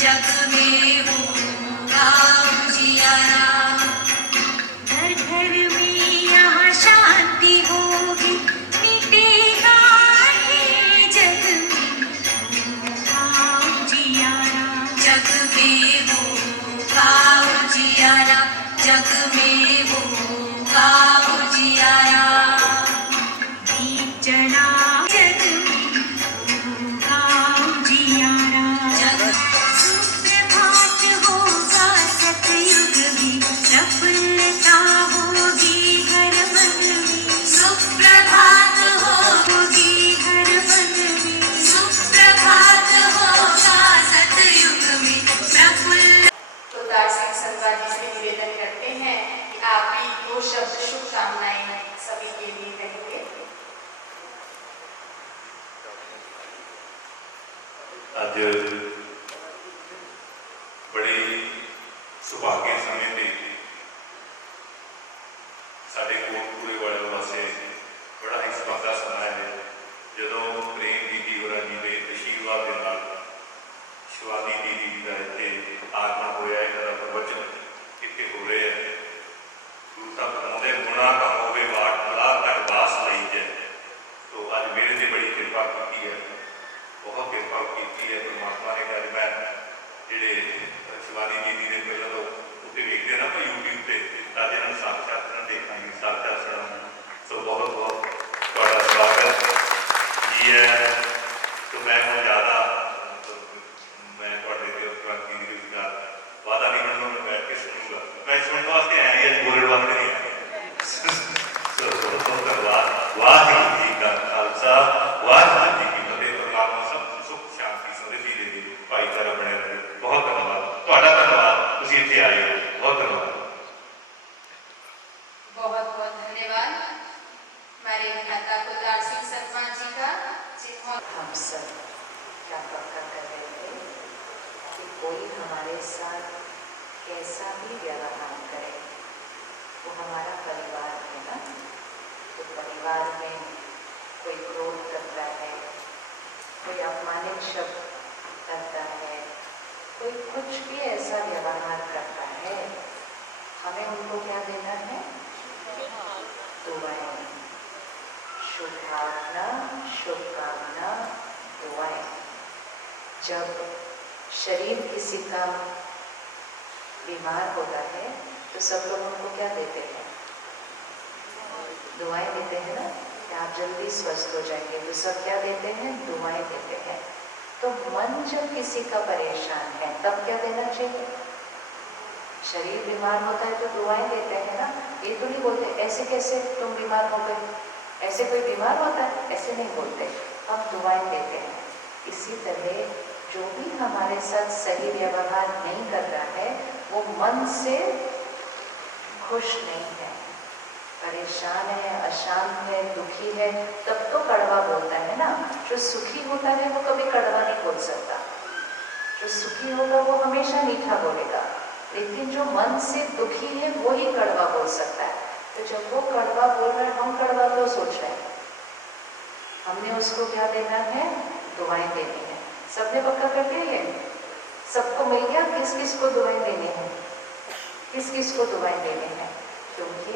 जग में होगा उजियारा, घर घर में यहाँ शांति होगी, मिटेगा ये जग में होगा उजियारा। जग में होगा उजियारा, जग में होगा उजियारा। दीप जला जग में होगा उजियारा। जग सुप्रभात होगा सतयुग में, प्रफुल्लता होगी हर मन में। सुप्रभात होगी हर मन में, सुप्रभात होगा सतयुग में, प्रफुल्ल। कुलतार सिंह संधवा जी से निवेदन करते हैं कि आप भी 2 शब्द शुभकामनाएं सभी के लिए कहेंगे। ਅੱਜ बड़े सुभागे समय पे साढ़े कोटपूरे वाले पासे बड़ा ही सुभागा समा है जो प्रेम दीदी होर जी के आशीर्वाद के नाल शिवानी दीदी का इतने आगमन होया, इन्हों का प्रवचन इतने हो रहे हैं। गुरु साहब फरमाते गुणा का होवे वाट बला तक बास लई जाए। तो अज मेरे से बड़ी कृपा की है, बहुत कृपा की है परमात्मा ने। शिवानी दीदी ने पहले तो उत्ते देखते ना मैं यूट्यूब पे आज इन्होंने साक्षात देखा साक्षात सुना। सो बहुत बहुत थोड़ा स्वागत जी है। तो मैं हूँ ज़्यादा मैं थोड़े क्रांति रोजगार वादा नहीं बनूंगा, मैं बैठ के सुनूंगा, मैं सुनने वास्ते आया ये बोलने वास्ते नहीं आया। सो बहुत बहुत धन्यवाद। वाहिगुरू जी का खालसा वाहिगुरू जी की फतेह। परमात्मा सब सुख शांति समृद्धि दे दे, भाईचारा बने रहे। बहुत धन्यवाद, थोड़ा धन्यवाद, तुम इतने आए हो, बहुत धन्यवाद। बहुत बहुत धन्यवाद हमारे माता कुलदार सिंह शर्मा जी का, जिन्होंने हम सब क्या पक्का कर रहे थे कि कोई हमारे साथ कैसा भी व्यवहार करे, वो हमारा परिवार है ना। तो परिवार में कोई क्रोध करता है, कोई अपमानित शब्द करता है, कोई कुछ भी ऐसा व्यवहार करता है, हमें उनको क्या देना है? दुआएं, शुभभावना, शुभकामना, दुआएं। जब शरीर किसी का बीमार होता है तो सब लोग उनको क्या देते हैं? दुआएं देते हैं ना कि आप जल्दी स्वस्थ हो जाएंगे, तो सब क्या देते हैं? दुआएं देते हैं। तो मन जब किसी का परेशान है तब क्या देना चाहिए? शरीर बीमार होता है तो दुआएं देते हैं ना। ये तो नहीं बोलते ऐसे कैसे तुम बीमार हो गए, ऐसे कोई बीमार होता है, ऐसे नहीं बोलते, हम दुआएं देते हैं। इसी तरह जो भी हमारे साथ सही व्यवहार नहीं कर रहा है वो मन से खुश नहीं है, परेशान है, अशांत है, दुखी है, तब तो कड़वा बोलता है ना। जो सुखी होता है वो कभी कड़वा नहीं बोल सकता, जो सुखी होगा वो हमेशा मीठा बोलेगा, लेकिन जो मन से दुखी है वो ही कड़वा बोल सकता है। तो जब वो कड़वा बोल रहा है, हम कड़वा क्यों सोच रहे हैं? हमने उसको क्या देना है? दुआएं देनी है। सबने पक्का कर लिया? ये सबको मिल गया? किस किस को दुआएं देनी है? किस किस को दुआएं देनी है? क्योंकि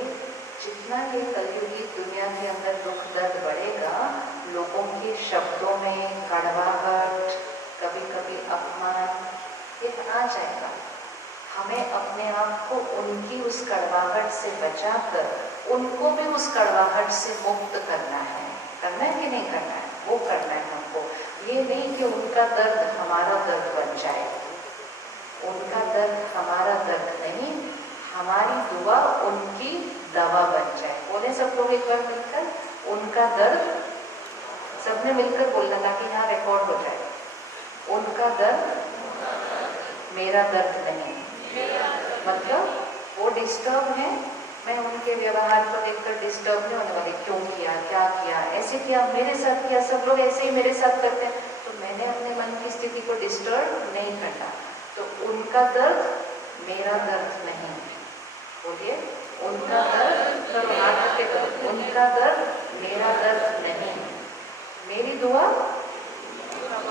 जितना ये कलयुगी दुनिया के अंदर दुख दर्द बढ़ेगा, लोगों के शब्दों में कड़वाहट, कभी कभी अपमान, ये आ जाएगा। हमें अपने आप को उनकी उस कड़वाहट से बचाकर उनको भी उस कड़वाहट से मुक्त करना है। करना है कि नहीं करना है? वो करना है हमको। ये नहीं कि उनका दर्द हमारा दर्द बन जाए, उनका दर्द हमारा दर्द नहीं, हमारी दुआ उनकी दवा बन जाए। बोले सब लोग एक बार मिलकर, उनका दर्द, सबने मिलकर बोलना ताकि यहाँ रिकॉर्ड हो जाए। उनका दर्द मेरा दर्द नहीं। मतलब वो डिस्टर्ब है, मैं उनके व्यवहार को देखकर डिस्टर्ब नहीं होने वाली। क्यों किया, क्या किया, ऐसे किया, मेरे साथ किया, सब लोग ऐसे ही मेरे साथ करते हैं, तो मैंने अपने मन की स्थिति को डिस्टर्ब नहीं करना। तो उनका दर्द मेरा दर्द नहीं। बोलिए, उनका दर्द, करो हाथ रखे करो, उनका दर्द मेरा दर्द नहीं। मेरी दुआ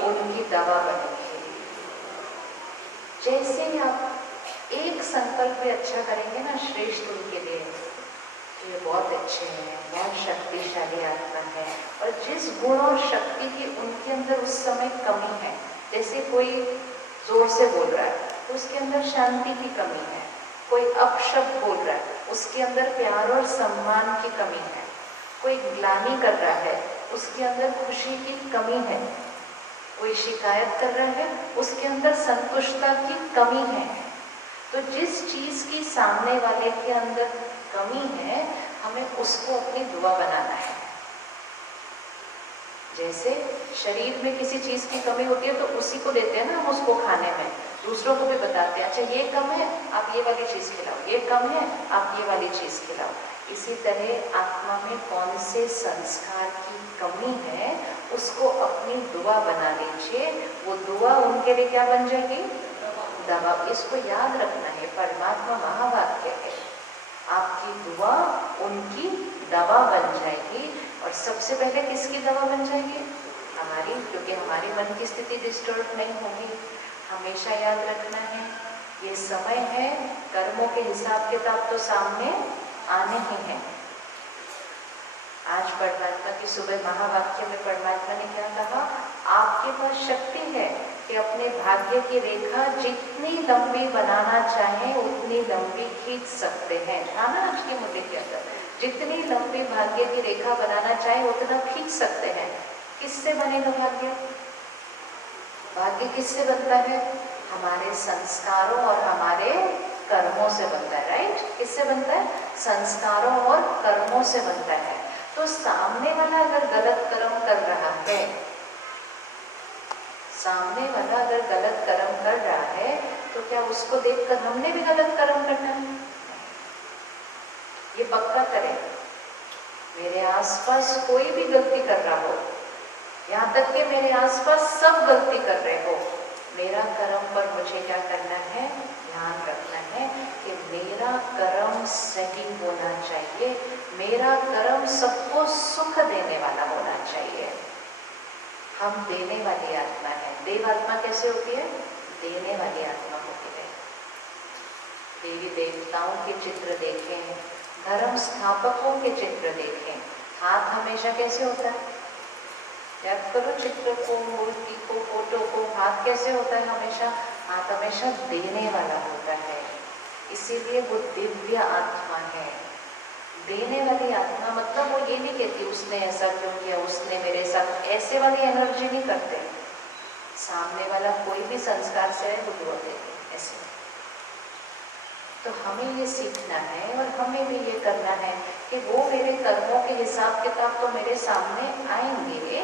उनकी दवा बनेगी। जैसे ही आप एक संकल्प भी अच्छा करेंगे ना श्रेष्ठ उनके लिए, तो ये बहुत अच्छे हैं, बहुत शक्तिशाली आत्मा है। और जिस गुण और शक्ति की उनके अंदर उस समय कमी है, जैसे कोई जोर से बोल रहा है तो उसके अंदर शांति की कमी है, कोई अपशब्द बोल रहा है उसके अंदर प्यार और सम्मान की कमी है, कोई ग्लानि कर रहा है उसके अंदर खुशी की कमी है, कोई शिकायत कर रहा है उसके अंदर संतुष्टता की कमी है। तो जिस चीज की सामने वाले के अंदर कमी है, हमें उसको अपनी दुआ बनाना है। जैसे शरीर में किसी चीज की कमी होती है तो उसी को देते हैं ना हम उसको खाने में, दूसरों को भी बताते हैं, अच्छा ये कम है आप ये वाली चीज खिलाओ, ये कम है आप ये वाली चीज खिलाओ। इसी तरह आत्मा में कौन से संस्कार की कमी है उसको अपनी दुआ बना लीजिए। वो दुआ उनके लिए क्या बन जाएगी? दवा। इसको याद रखना है, परमात्मा महावाक्य है। आपकी दुआ उनकी दवा बन जाएगी। और सबसे पहले किसकी दवा बन जाएगी? हमारी, क्योंकि हमारी मन की स्थिति डिस्टर्ब नहीं होगी। हमेशा याद रखना है ये समय है, कर्मों के हिसाब किताब तो सामने आने ही हैं। आज परमात्मा की सुबह महावाक्य में परमात्मा ने क्या कहा? आपके पास शक्ति है, कि अपने भाग्य की रेखा जितनी लंबी बनाना चाहें उतनी लंबी खींच सकते हैं। हाँ ना, आज की मुद्दे के अंदर जितनी लंबी भाग्य की रेखा बनाना चाहें उतना खींच सकते हैं। किससे बनेगा भाग्य? भाग्य किससे बनता है? हमारे संस्कारों और हमारे कर्मों से बनता है। राइट? किससे बनता है? संस्कारों और कर्मों से बनता है। तो सामने वाला अगर गलत कर्म कर रहा है, सामने वाला अगर गलत कर्म कर रहा है तो क्या उसको देखकर हमने भी गलत कर्म करना है? ये पक्का करें। मेरे आसपास कोई भी गलती कर रहा हो, यहाँ तक कि मेरे आसपास सब गलती कर रहे हो, मेरा कर्म पर मुझे क्या करना है? ध्यान रखना है कि मेरा कर्म सही होना चाहिए, मेरा कर्म सबको सुख देने वाला होना चाहिए। हम देने वाली आत्मा है। देव आत्मा कैसे होती है? देने वाली आत्मा होती है। देवी देवताओं के चित्र देखें, धर्म स्थापकों के चित्र देखें, हाथ हमेशा कैसे होता है? याद करो चित्र को, मूर्ति को, फोटो को, हाथ कैसे होता है? हमेशा हाथ हमेशा देने वाला होता है। इसीलिए वो दिव्य आत्मा है। देने वाली आत्मा मतलब वो ये नहीं कहती उसने ऐसा क्यों किया, उसने मेरे साथ, ऐसे वाली एनर्जी नहीं करते। सामने वाला कोई भी संस्कार से है वो दुआ देते ऐसे। तो हमें ये सीखना है और हमें भी ये करना है कि वो मेरे कर्मों के हिसाब किताब तो मेरे सामने आएंगे,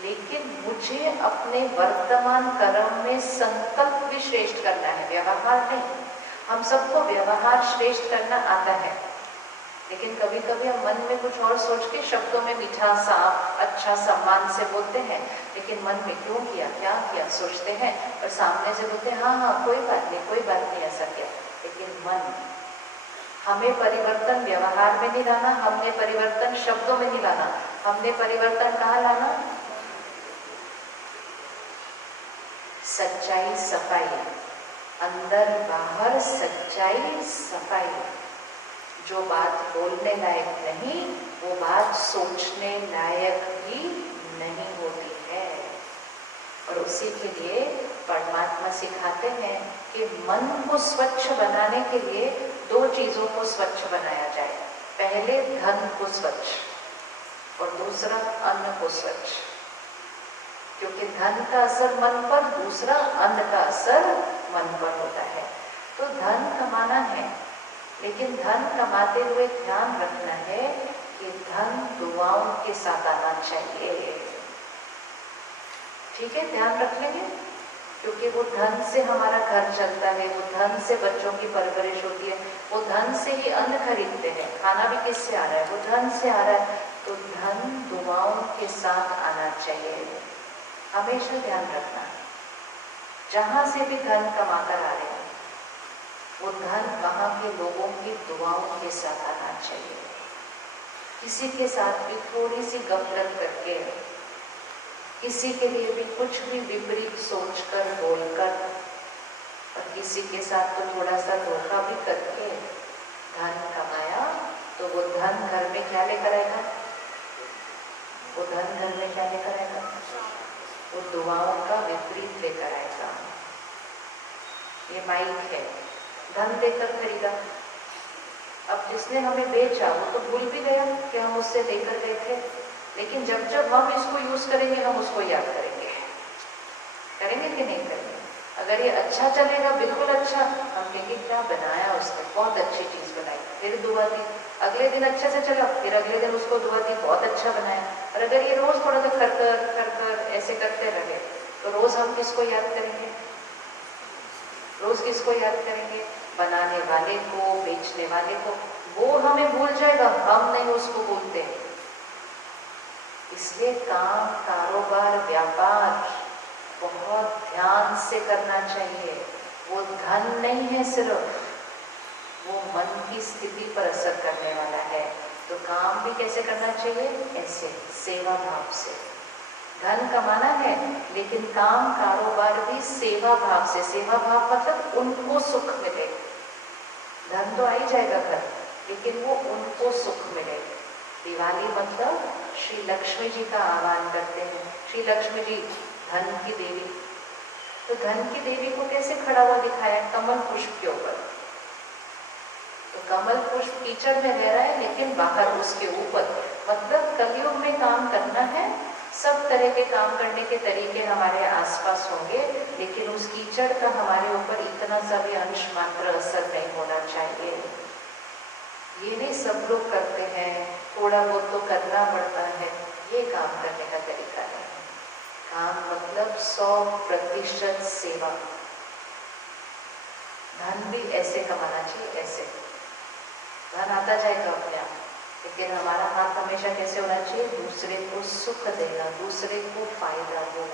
लेकिन मुझे अपने वर्तमान कर्म में संकल्प भी श्रेष्ठ करना है, व्यवहार नहीं। हम सबको व्यवहार श्रेष्ठ करना आता है, लेकिन कभी कभी हम मन में कुछ और सोच के शब्दों में मीठा साफ अच्छा सम्मान से बोलते हैं, लेकिन मन में क्यों किया, क्या किया सोचते हैं, और सामने से बोलते हैं हाँ हाँ कोई बात नहीं ऐसा किया। लेकिन मन, हमें परिवर्तन व्यवहार में नहीं लाना, हमने परिवर्तन शब्दों में नहीं लाना, हमने परिवर्तन कहाँ लाना? सच्चाई सफाई, अंदर बाहर सच्चाई सफाई। जो बात बोलने लायक नहीं वो बात सोचने लायक भी नहीं होती है। और उसी के लिए परमात्मा सिखाते हैं कि मन को स्वच्छ बनाने के लिए दो चीजों को स्वच्छ बनाया जाए। पहले धन को स्वच्छ और दूसरा अन्न को स्वच्छ, क्योंकि धन का असर मन पर, दूसरा अन्न का असर मन पर होता है। तो धन कमाना है, लेकिन धन कमाते हुए ध्यान रखना है कि धन दुआओं के साथ आना चाहिए। ठीक है, ध्यान रख लेंगे, क्योंकि वो धन से हमारा घर चलता है, वो धन से बच्चों की परवरिश होती है, वो धन से ही अन्न खरीदते हैं। खाना भी किससे आ रहा है? वो धन से आ रहा है। तो धन दुआओं के साथ आना चाहिए। हमेशा ध्यान रखना, जहां से भी धन कमाकर आ रहे हैं वो धन वहां के लोगों की दुआओं के साथ आना चाहिए। किसी के साथ भी थोड़ी सी गफलत करके, किसी के लिए भी कुछ भी विपरीत सोचकर बोलकर, और किसी के साथ तो थोड़ा सा धोखा भी करके धन कमाया, तो वो धन घर में क्या लेकर आएगा? वो धन घर में क्या लेकर आएगा? वो दुआओं का विपरीत लेकर आएगा। ये माइक है, धन देकर खरीदा, अब जिसने हमें बेचा वो तो भूल भी गया कि हम उससे लेकर गए थे, लेकिन जब जब हम इसको यूज करेंगे हम उसको याद करेंगे। करेंगे कि नहीं करेंगे? अगर ये अच्छा चलेगा, बिल्कुल अच्छा, हम कहेंगे क्या बनाया उसने, बहुत अच्छी चीज बनाई, फिर दुआ दी। अगले दिन अच्छे से चला, फिर अगले दिन उसको दुआ दी, बहुत अच्छा बनाया। और अगर ये रोज थोड़ा सा कर ऐसे करते रहे तो रोज हम किसको याद करेंगे? रोज किसको याद करेंगे? बनाने वाले को, बेचने वाले को। वो हमें भूल जाएगा, हम नहीं उसको भूलते। इसलिए काम, कारोबार, व्यापार बहुत ध्यान से करना चाहिए। वो धन नहीं है सिर्फ, वो मन की स्थिति पर असर करने वाला है। तो काम भी कैसे करना चाहिए? ऐसे, सेवा भाव से। धन कमाना है, लेकिन काम कारोबार भी सेवा भाव से। सेवा भाव मतलब उनको सुख मिले। धन तो आ ही जाएगा घर, लेकिन वो उनको सुख मिले। दिवाली मतलब श्री लक्ष्मी जी का आह्वान करते हैं। श्री लक्ष्मी जी धन की देवी, तो धन की देवी को कैसे खड़ा हुआ दिखाया? कमल पुष्प के ऊपर। तो कमल पुष्प कीचड़ में रह रहा है लेकिन बाहर उसके ऊपर, मतलब कलयुग में काम करना है, सब तरह के काम करने के तरीके हमारे आसपास होंगे, लेकिन उस कीचड़ का हमारे ऊपर इतना सा भी अंश मात्र असर नहीं होना चाहिए। ये नहीं सब लोग करते हैं, थोड़ा बहुत तो करना पड़ता है, ये काम करने का तरीका नहीं है। काम मतलब 100% सेवा। धन भी ऐसे कमाना चाहिए, ऐसे धन आता जाएगा अपने आप, लेकिन हमारा हाथ हमेशा कैसे होना चाहिए? दूसरे को सुख देना, दूसरे को फायदा हो,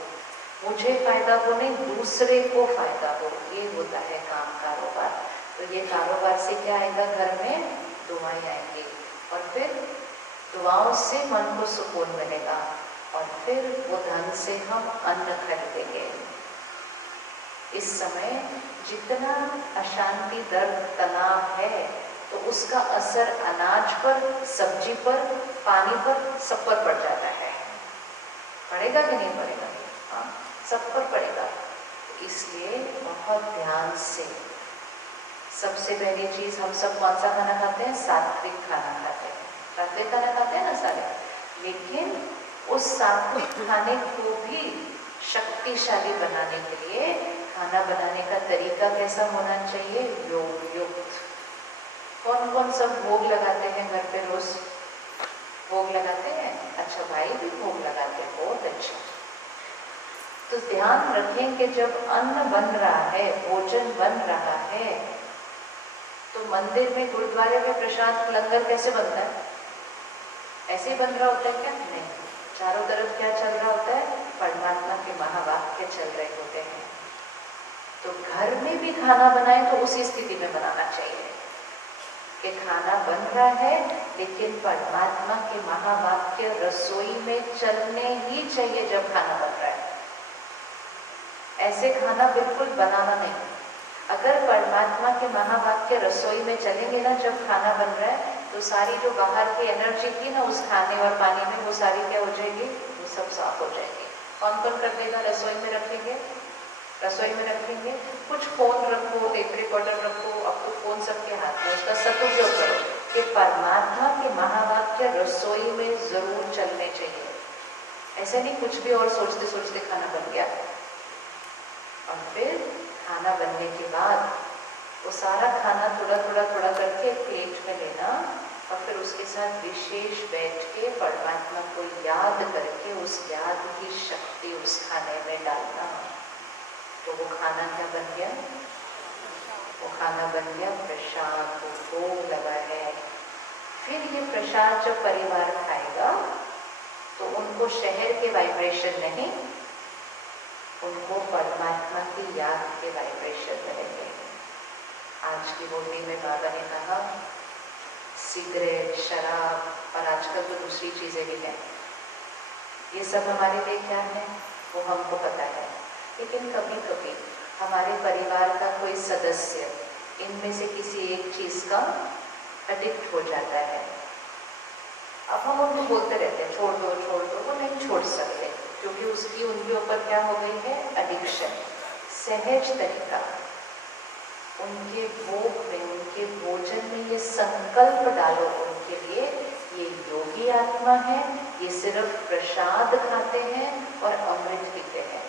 मुझे फायदा हो नहीं, दूसरे को फायदा हो, ये होता है काम, कारोबार। तो ये कारोबार से क्या आएगा? घर में दुआएं आएंगी, और फिर दुआओं से मन को सुकून मिलेगा, और फिर वो धन से हम अन्न खरीदेंगे। इस समय जितना अशांति, दर्द, तनाव है, तो उसका असर अनाज पर, सब्जी पर, पानी पर, सब पर पड़ जाता है। पड़ेगा कि नहीं पड़ेगा? हाँ, सब पर पड़ेगा। इसलिए बहुत ध्यान से, सबसे पहली चीज, हम सब कौन सा खाना खाते हैं? सात्विक खाना खाते हैं। सात्विक खाना खाते हैं ना सारे, लेकिन उस सात्विक खाने को भी शक्तिशाली बनाने के लिए खाना बनाने का तरीका कैसा होना चाहिए? योग युक्त। कौन कौन सब भोग लगाते हैं घर पे? रोज भोग लगाते हैं? अच्छा, भाई भी भोग लगाते हैं, बहुत अच्छा। तो ध्यान रखें कि जब अन्न बन रहा है, भोजन बन रहा है, तो मंदिर में, गुरुद्वारे में प्रसाद, लंगर कैसे बनता है? ऐसे ही बन रहा होता है क्या? नहीं, चारों तरफ क्या चल रहा होता है? परमात्मा के महावाक्य चल रहे होते हैं। तो घर में भी खाना बनाए तो उसी स्थिति में बनाना चाहिए कि खाना बन रहा है, लेकिन परमात्मा के महावाक्य रसोई में चलने ही चाहिए जब खाना बन रहा है। ऐसे खाना बिल्कुल बनाना नहीं। अगर परमात्मा के महावाक्य रसोई में चलेंगे ना जब खाना बन रहा है, तो सारी जो बाहर की एनर्जी थी ना उस खाने और पानी में, वो सारी क्या हो जाएगी? वो सब साफ हो जाएगी। कौन कौन कर देगा? रसोई में रखेंगे, रसोई में रखेंगे। कुछ फोन रखो, टेप रिकॉर्डर रखो, अब तो फोन सबके हाथ में, उसका सदुपयोग करो कि परमात्मा के महावाक्य रसोई में जरूर चलने चाहिए। ऐसे नहीं कुछ भी और सोचते सोचते खाना बन गया। और फिर खाना बनने के बाद वो सारा खाना थोड़ा थोड़ा थोड़ा करके प्लेट में लेना, और फिर उसके साथ विशेष बैठ के परमात्मा को याद करके उस याद की शक्ति उस खाने में डालना। तो वो खाना क्या बन गया? वो खाना बन गया प्रसाद, वो भोग लगा है। फिर ये प्रसाद जब परिवार खाएगा तो उनको शहर के वाइब्रेशन नहीं, उनको परमात्मा की याद के वाइब्रेशन मिलेंगे। आज की बोली में बाबा ने कहा सिगरेट, शराब और आजकल तो दूसरी चीज़ें भी हैं, ये सब हमारे लिए क्या है वो हमको पता है, लेकिन कभी कभी हमारे परिवार का कोई सदस्य इनमें से किसी एक चीज़ का एडिक्ट हो जाता है। अब हम उनको बोलते रहते हैं छोड़ दो, वो नहीं छोड़ सकते, क्योंकि उसकी उनके ऊपर क्या हो गई है? एडिक्शन। सहज तरीका उनके भोग में, उनके भोजन में ये संकल्प डालो उनके लिए, ये योगी आत्मा है, ये सिर्फ प्रसाद खाते हैं और अमृत पीते हैं।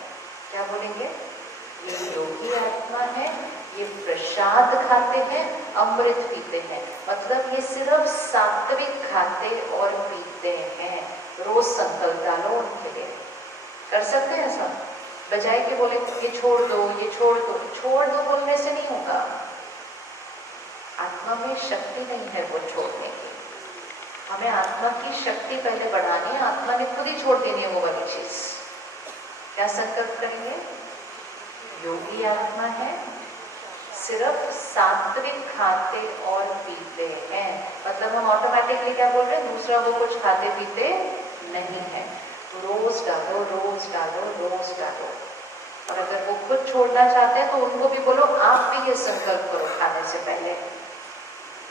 क्या बोलेंगे? ये योगी आत्मा है, ये प्रसाद खाते हैं, अमृत पीते हैं, मतलब ये सिर्फ सात्विक खाते और पीते हैं। रोज संकल्प डालो उनके लिए। कर सकते हैं ऐसा? बजाय के बोले ये छोड़ दो, ये छोड़ दो। छोड़ दो बोलने से नहीं होगा, आत्मा में शक्ति नहीं है वो छोड़ने की। हमें आत्मा की शक्ति पहले बढ़ानी है, आत्मा ने खुद ही छोड़ देनी है वो वाली चीज। क्या संकल्प करेंगे? योगी आत्मा है, सिर्फ सात्विक खाते और पीते हैं, मतलब हम ऑटोमेटिकली क्या बोल रहे हैं? दूसरा वो कुछ खाते पीते नहीं है। रोज डालो, रोज डालो, रोज डालो। और अगर वो खुद छोड़ना चाहते हैं तो उनको भी बोलो आप भी ये संकल्प करो खाने से पहले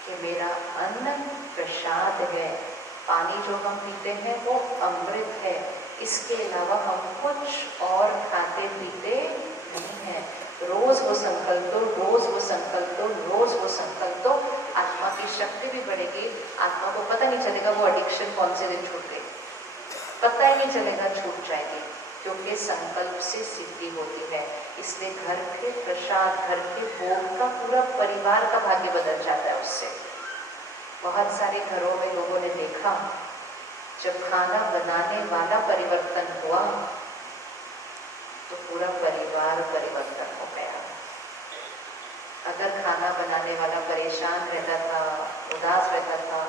कि मेरा अन्न प्रसाद है, पानी जो हम पीते हैं वो अमृत है, इसके अलावा हम कुछ और खाते पीते नहीं है। रोज वो संकल्प दो, रोज वो संकल्प दो, रोज वो संकल्प दो, आत्मा की शक्ति भी बढ़ेगी। आत्मा को पता नहीं चलेगा वो एडिक्शन कौन से दिन छूट गई, पता ही नहीं चलेगा, छूट जाएगी, क्योंकि संकल्प से सिद्धि होती है। इसलिए घर के प्रसाद, घर के भोग का पूरा परिवार का भाग्य बदल जाता है उससे। बहुत सारे घरों में लोगों ने देखा, जब खाना बनाने वाला परिवर्तन हुआ तो पूरा परिवार परिवर्तन हो गया। अगर खाना बनाने वाला परेशान रहता था, उदास रहता था,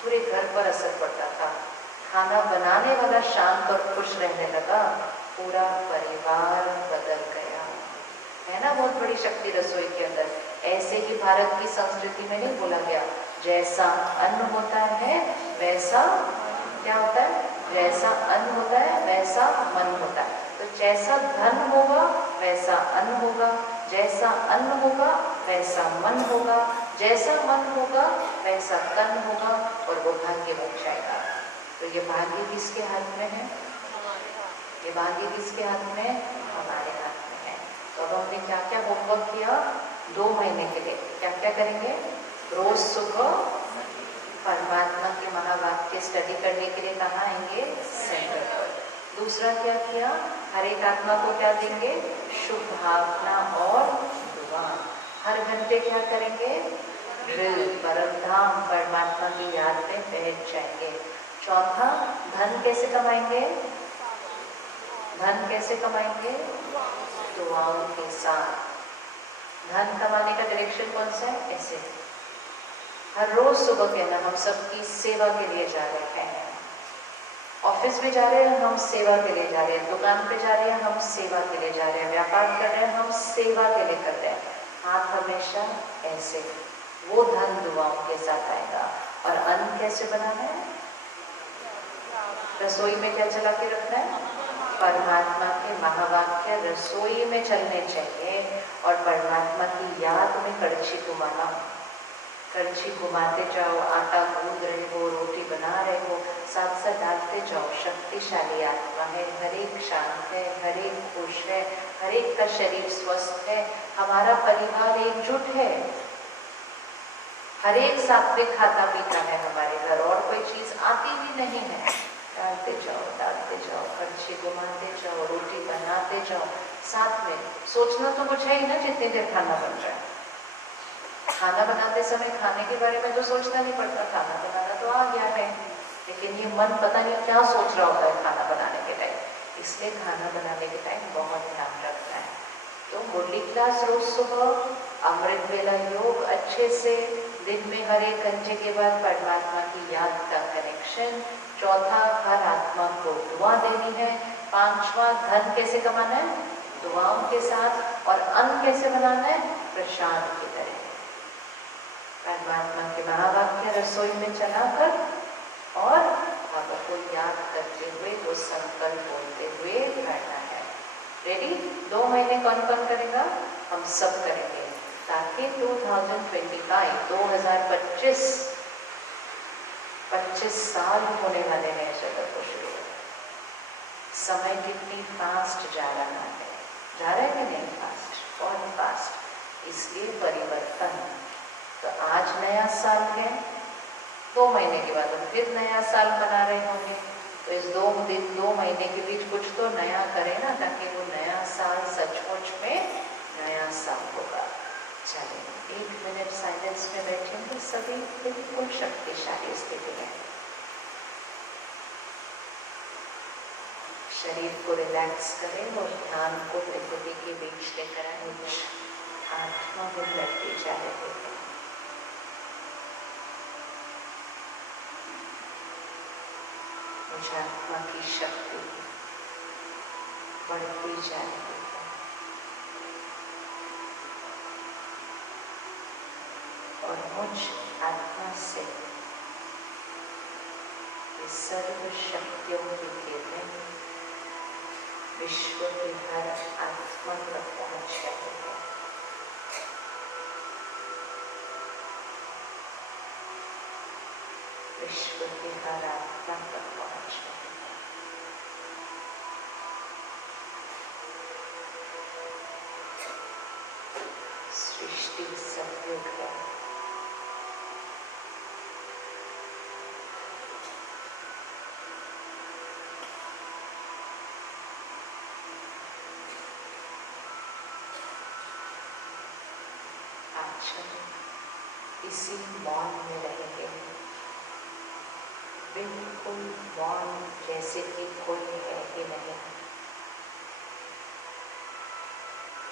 पूरे घर पर असर पड़ता था। खाना बनाने वाला शांत और खुश रहने लगा, पूरा परिवार बदल गया। है ना बहुत बड़ी शक्ति रसोई के अंदर। ऐसे ही भारत की संस्कृति में नहीं बोला गया, जैसा अन्न होता है वैसा क्या होता है, जैसा अन्न होता है वैसा मन होता है। तो जैसा धन होगा वैसा अन्न होगा, जैसा अन्न होगा वैसा मन होगा, जैसा मन होगा वैसा तन होगा, और वो भाग्य बन जाएगा। तो ये भाग्य किसके हाथ में है? ये भाग्य किसके हाथ में? हमारे हाथ में है। तो अब हमने क्या क्या होमवर्क किया 2 महीने के लिए? क्या क्या करेंगे? रोज सुबह परमात्मा के महावाक्य स्टडी करने के लिए कहाँ आएंगे? सेंटर पर। दूसरा क्या किया? हर एक आत्मा को क्या देंगे? शुभ भावना और दुआ। हर घंटे क्या करेंगे? दिल परमधाम परमात्मा की याद में बैठ जाएंगे। चौथा, धन कैसे कमाएंगे? धन कैसे कमाएंगे? दुआओं के साथ। धन कमाने का डायरेक्शन कौन सा है? ऐसे हर रोज सुबह कहना, हम सबकी सेवा के लिए जा रहे हैं। ऑफिस में जा रहे हैं, हम सेवा के लिए जा रहे हैं। दुकान पे जा रहे हैं, हम सेवा के लिए जा रहे हैं। व्यापार कर रहे हैं, हम सेवा के लिए कर रहे हैं। हाथ हमेशा ऐसे, वो धन दुआओं के साथ आएगा। और अन्न कैसे बनाना है? रसोई में क्या चला के रखना है? परमात्मा के महावाक्य रसोई में चलने चाहिए। और परमात्मा की याद में कड़छी घुमाना, कड़छी घुमाते जाओ। आटा गूंद रहे हो, रोटी बना रहे हो, साथ साथ डालते जाओ। शक्तिशाली आत्मा है, हर एक शांत है, हर एक खुश है, हर एक का शरीर स्वस्थ है। हमारा परिवार एकजुट है, हर एक सात्विक खाता पीता है हमारे घर, और कोई चीज आती भी नहीं है। डालते जाओ, डालते जाओ, कड़छी घुमाते जाओ, रोटी बनाते जाओ। साथ में सोचना तो कुछ है ही ना, जितनी देर खाना बन रहा है। खाना बनाते समय खाने के बारे में तो सोचना नहीं पड़ता, खाना बनाना तो आ गया है। लेकिन ये मन पता नहीं क्या सोच रहा होता है खाना बनाने के टाइम। इसलिए खाना बनाने के टाइम बहुत ध्यान रखना है। तो मुरली क्लास रोज सुबह, अमृत वेला योग अच्छे से, दिन में हर एक घंटे के बाद परमात्मा की याद का कनेक्शन। चौथा, हर आत्मा को दुआ देनी है। पांचवा, धन कैसे कमाना है? दुआओं के साथ। और अन्न कैसे बनाना है? प्रसाद की तरह। परमात्मा के महावाक्य रसोई में चलाकर और बाबा को याद करते हुए, वो संकल्प बोलते हुए करना है। रेडी? 2 महीने कौन कौन करेगा? हम सब करेंगे, ताकि 2025 25 साल होने वाले हैं जगत को शुरू। समय कितनी फास्ट जा रहा है, जा रहा है कि नहीं? फास्ट, बहुत फास्ट। इसलिए परिवर्तन। तो आज नया साल है, 2 महीने के बाद हम फिर नया साल मना रहे होंगे। तो इस 2 महीने के बीच कुछ तो नया करें ना, ताकि वो नया साल सचमुच में नया साल होगा। चलिए 1 मिनट साइलेंस में बैठेंगे सभी, बिल्कुल शक्तिशाली स्थिति में। शरीर को रिलैक्स करें और ध्यान को त्रिपुटी के बीच लेकर आए। आत्मा को लड़ती जा रही है। आत्मा की शक्ति बढ़ती जा रही है। और मुझ आत्मा से सर्व शक्तियों की किरण विश्व की हर आत्मा तक पहुंच रही है। विश्व की हर आत्मा तक पहुंच रही है। सृष्टि सतयुग है। आज हम इसी मौन में रहेंगे, बिल्कुल मौन, जैसे कि कोई है ही नहीं।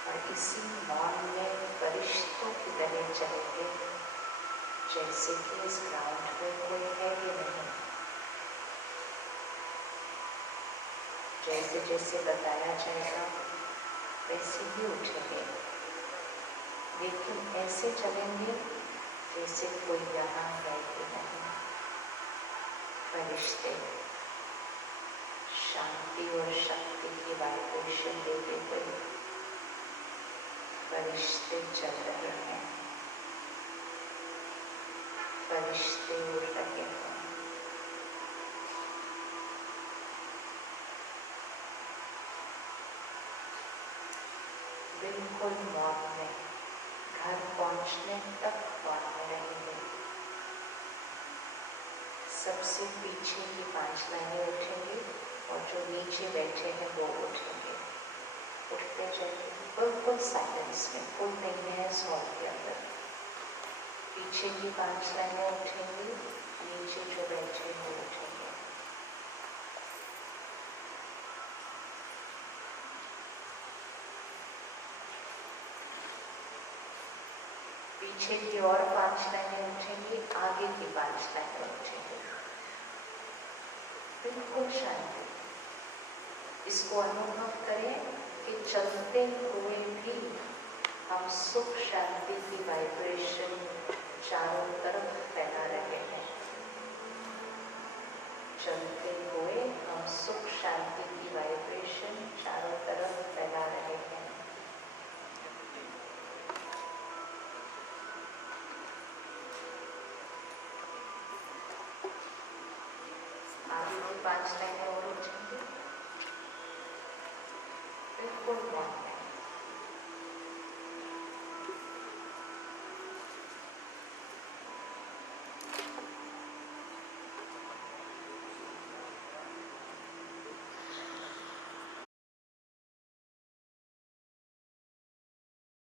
और इसी मौन में फरिश्तों की तरह चलेंगे, जैसे कि इस ग्राउंड में कोई है ही नहीं। जैसे जैसे बताया जाएगा वैसे ही उठेंगे, लेकिन ऐसे चलेंगे जैसे कोई यहाँ है ही नहीं। फरिश्ते शांति और शक्ति की वाइब्रेशन देते हुए फरिश्ते चल रहे हैं, फरिश्ते उड़ रहे हैं। बिल्कुल मौन में, घर पहुंचने तक मौन में रहेंगे। सबसे पीछे की 5 लाइनें उठेंगे और जो नीचे बैठे हैं वो उठेंगे। उठते जाएंगे बिल्कुल साइलेंस में, कोई नहीं है इस हॉल के अंदर। पीछे की 5 लाइनें उठेंगी, नीचे जो बैठे हैं वो उठेंगे। पीछे की और 5 लाइनें उठेंगी, आगे की 5 लाइनें उठेंगी। बिल्कुल शांति। इसको अनुभव करें कि चलते हुए भी हम सुख शांति की वाइब्रेशन चारों तरफ फैला रहे हैं। चलते हुए हम सुख शांति की वाइब्रेशन चारों तरफ फैला रहे हैं। आगे की 5 लाइनें और उठेंगे, बिल्कुल मौन।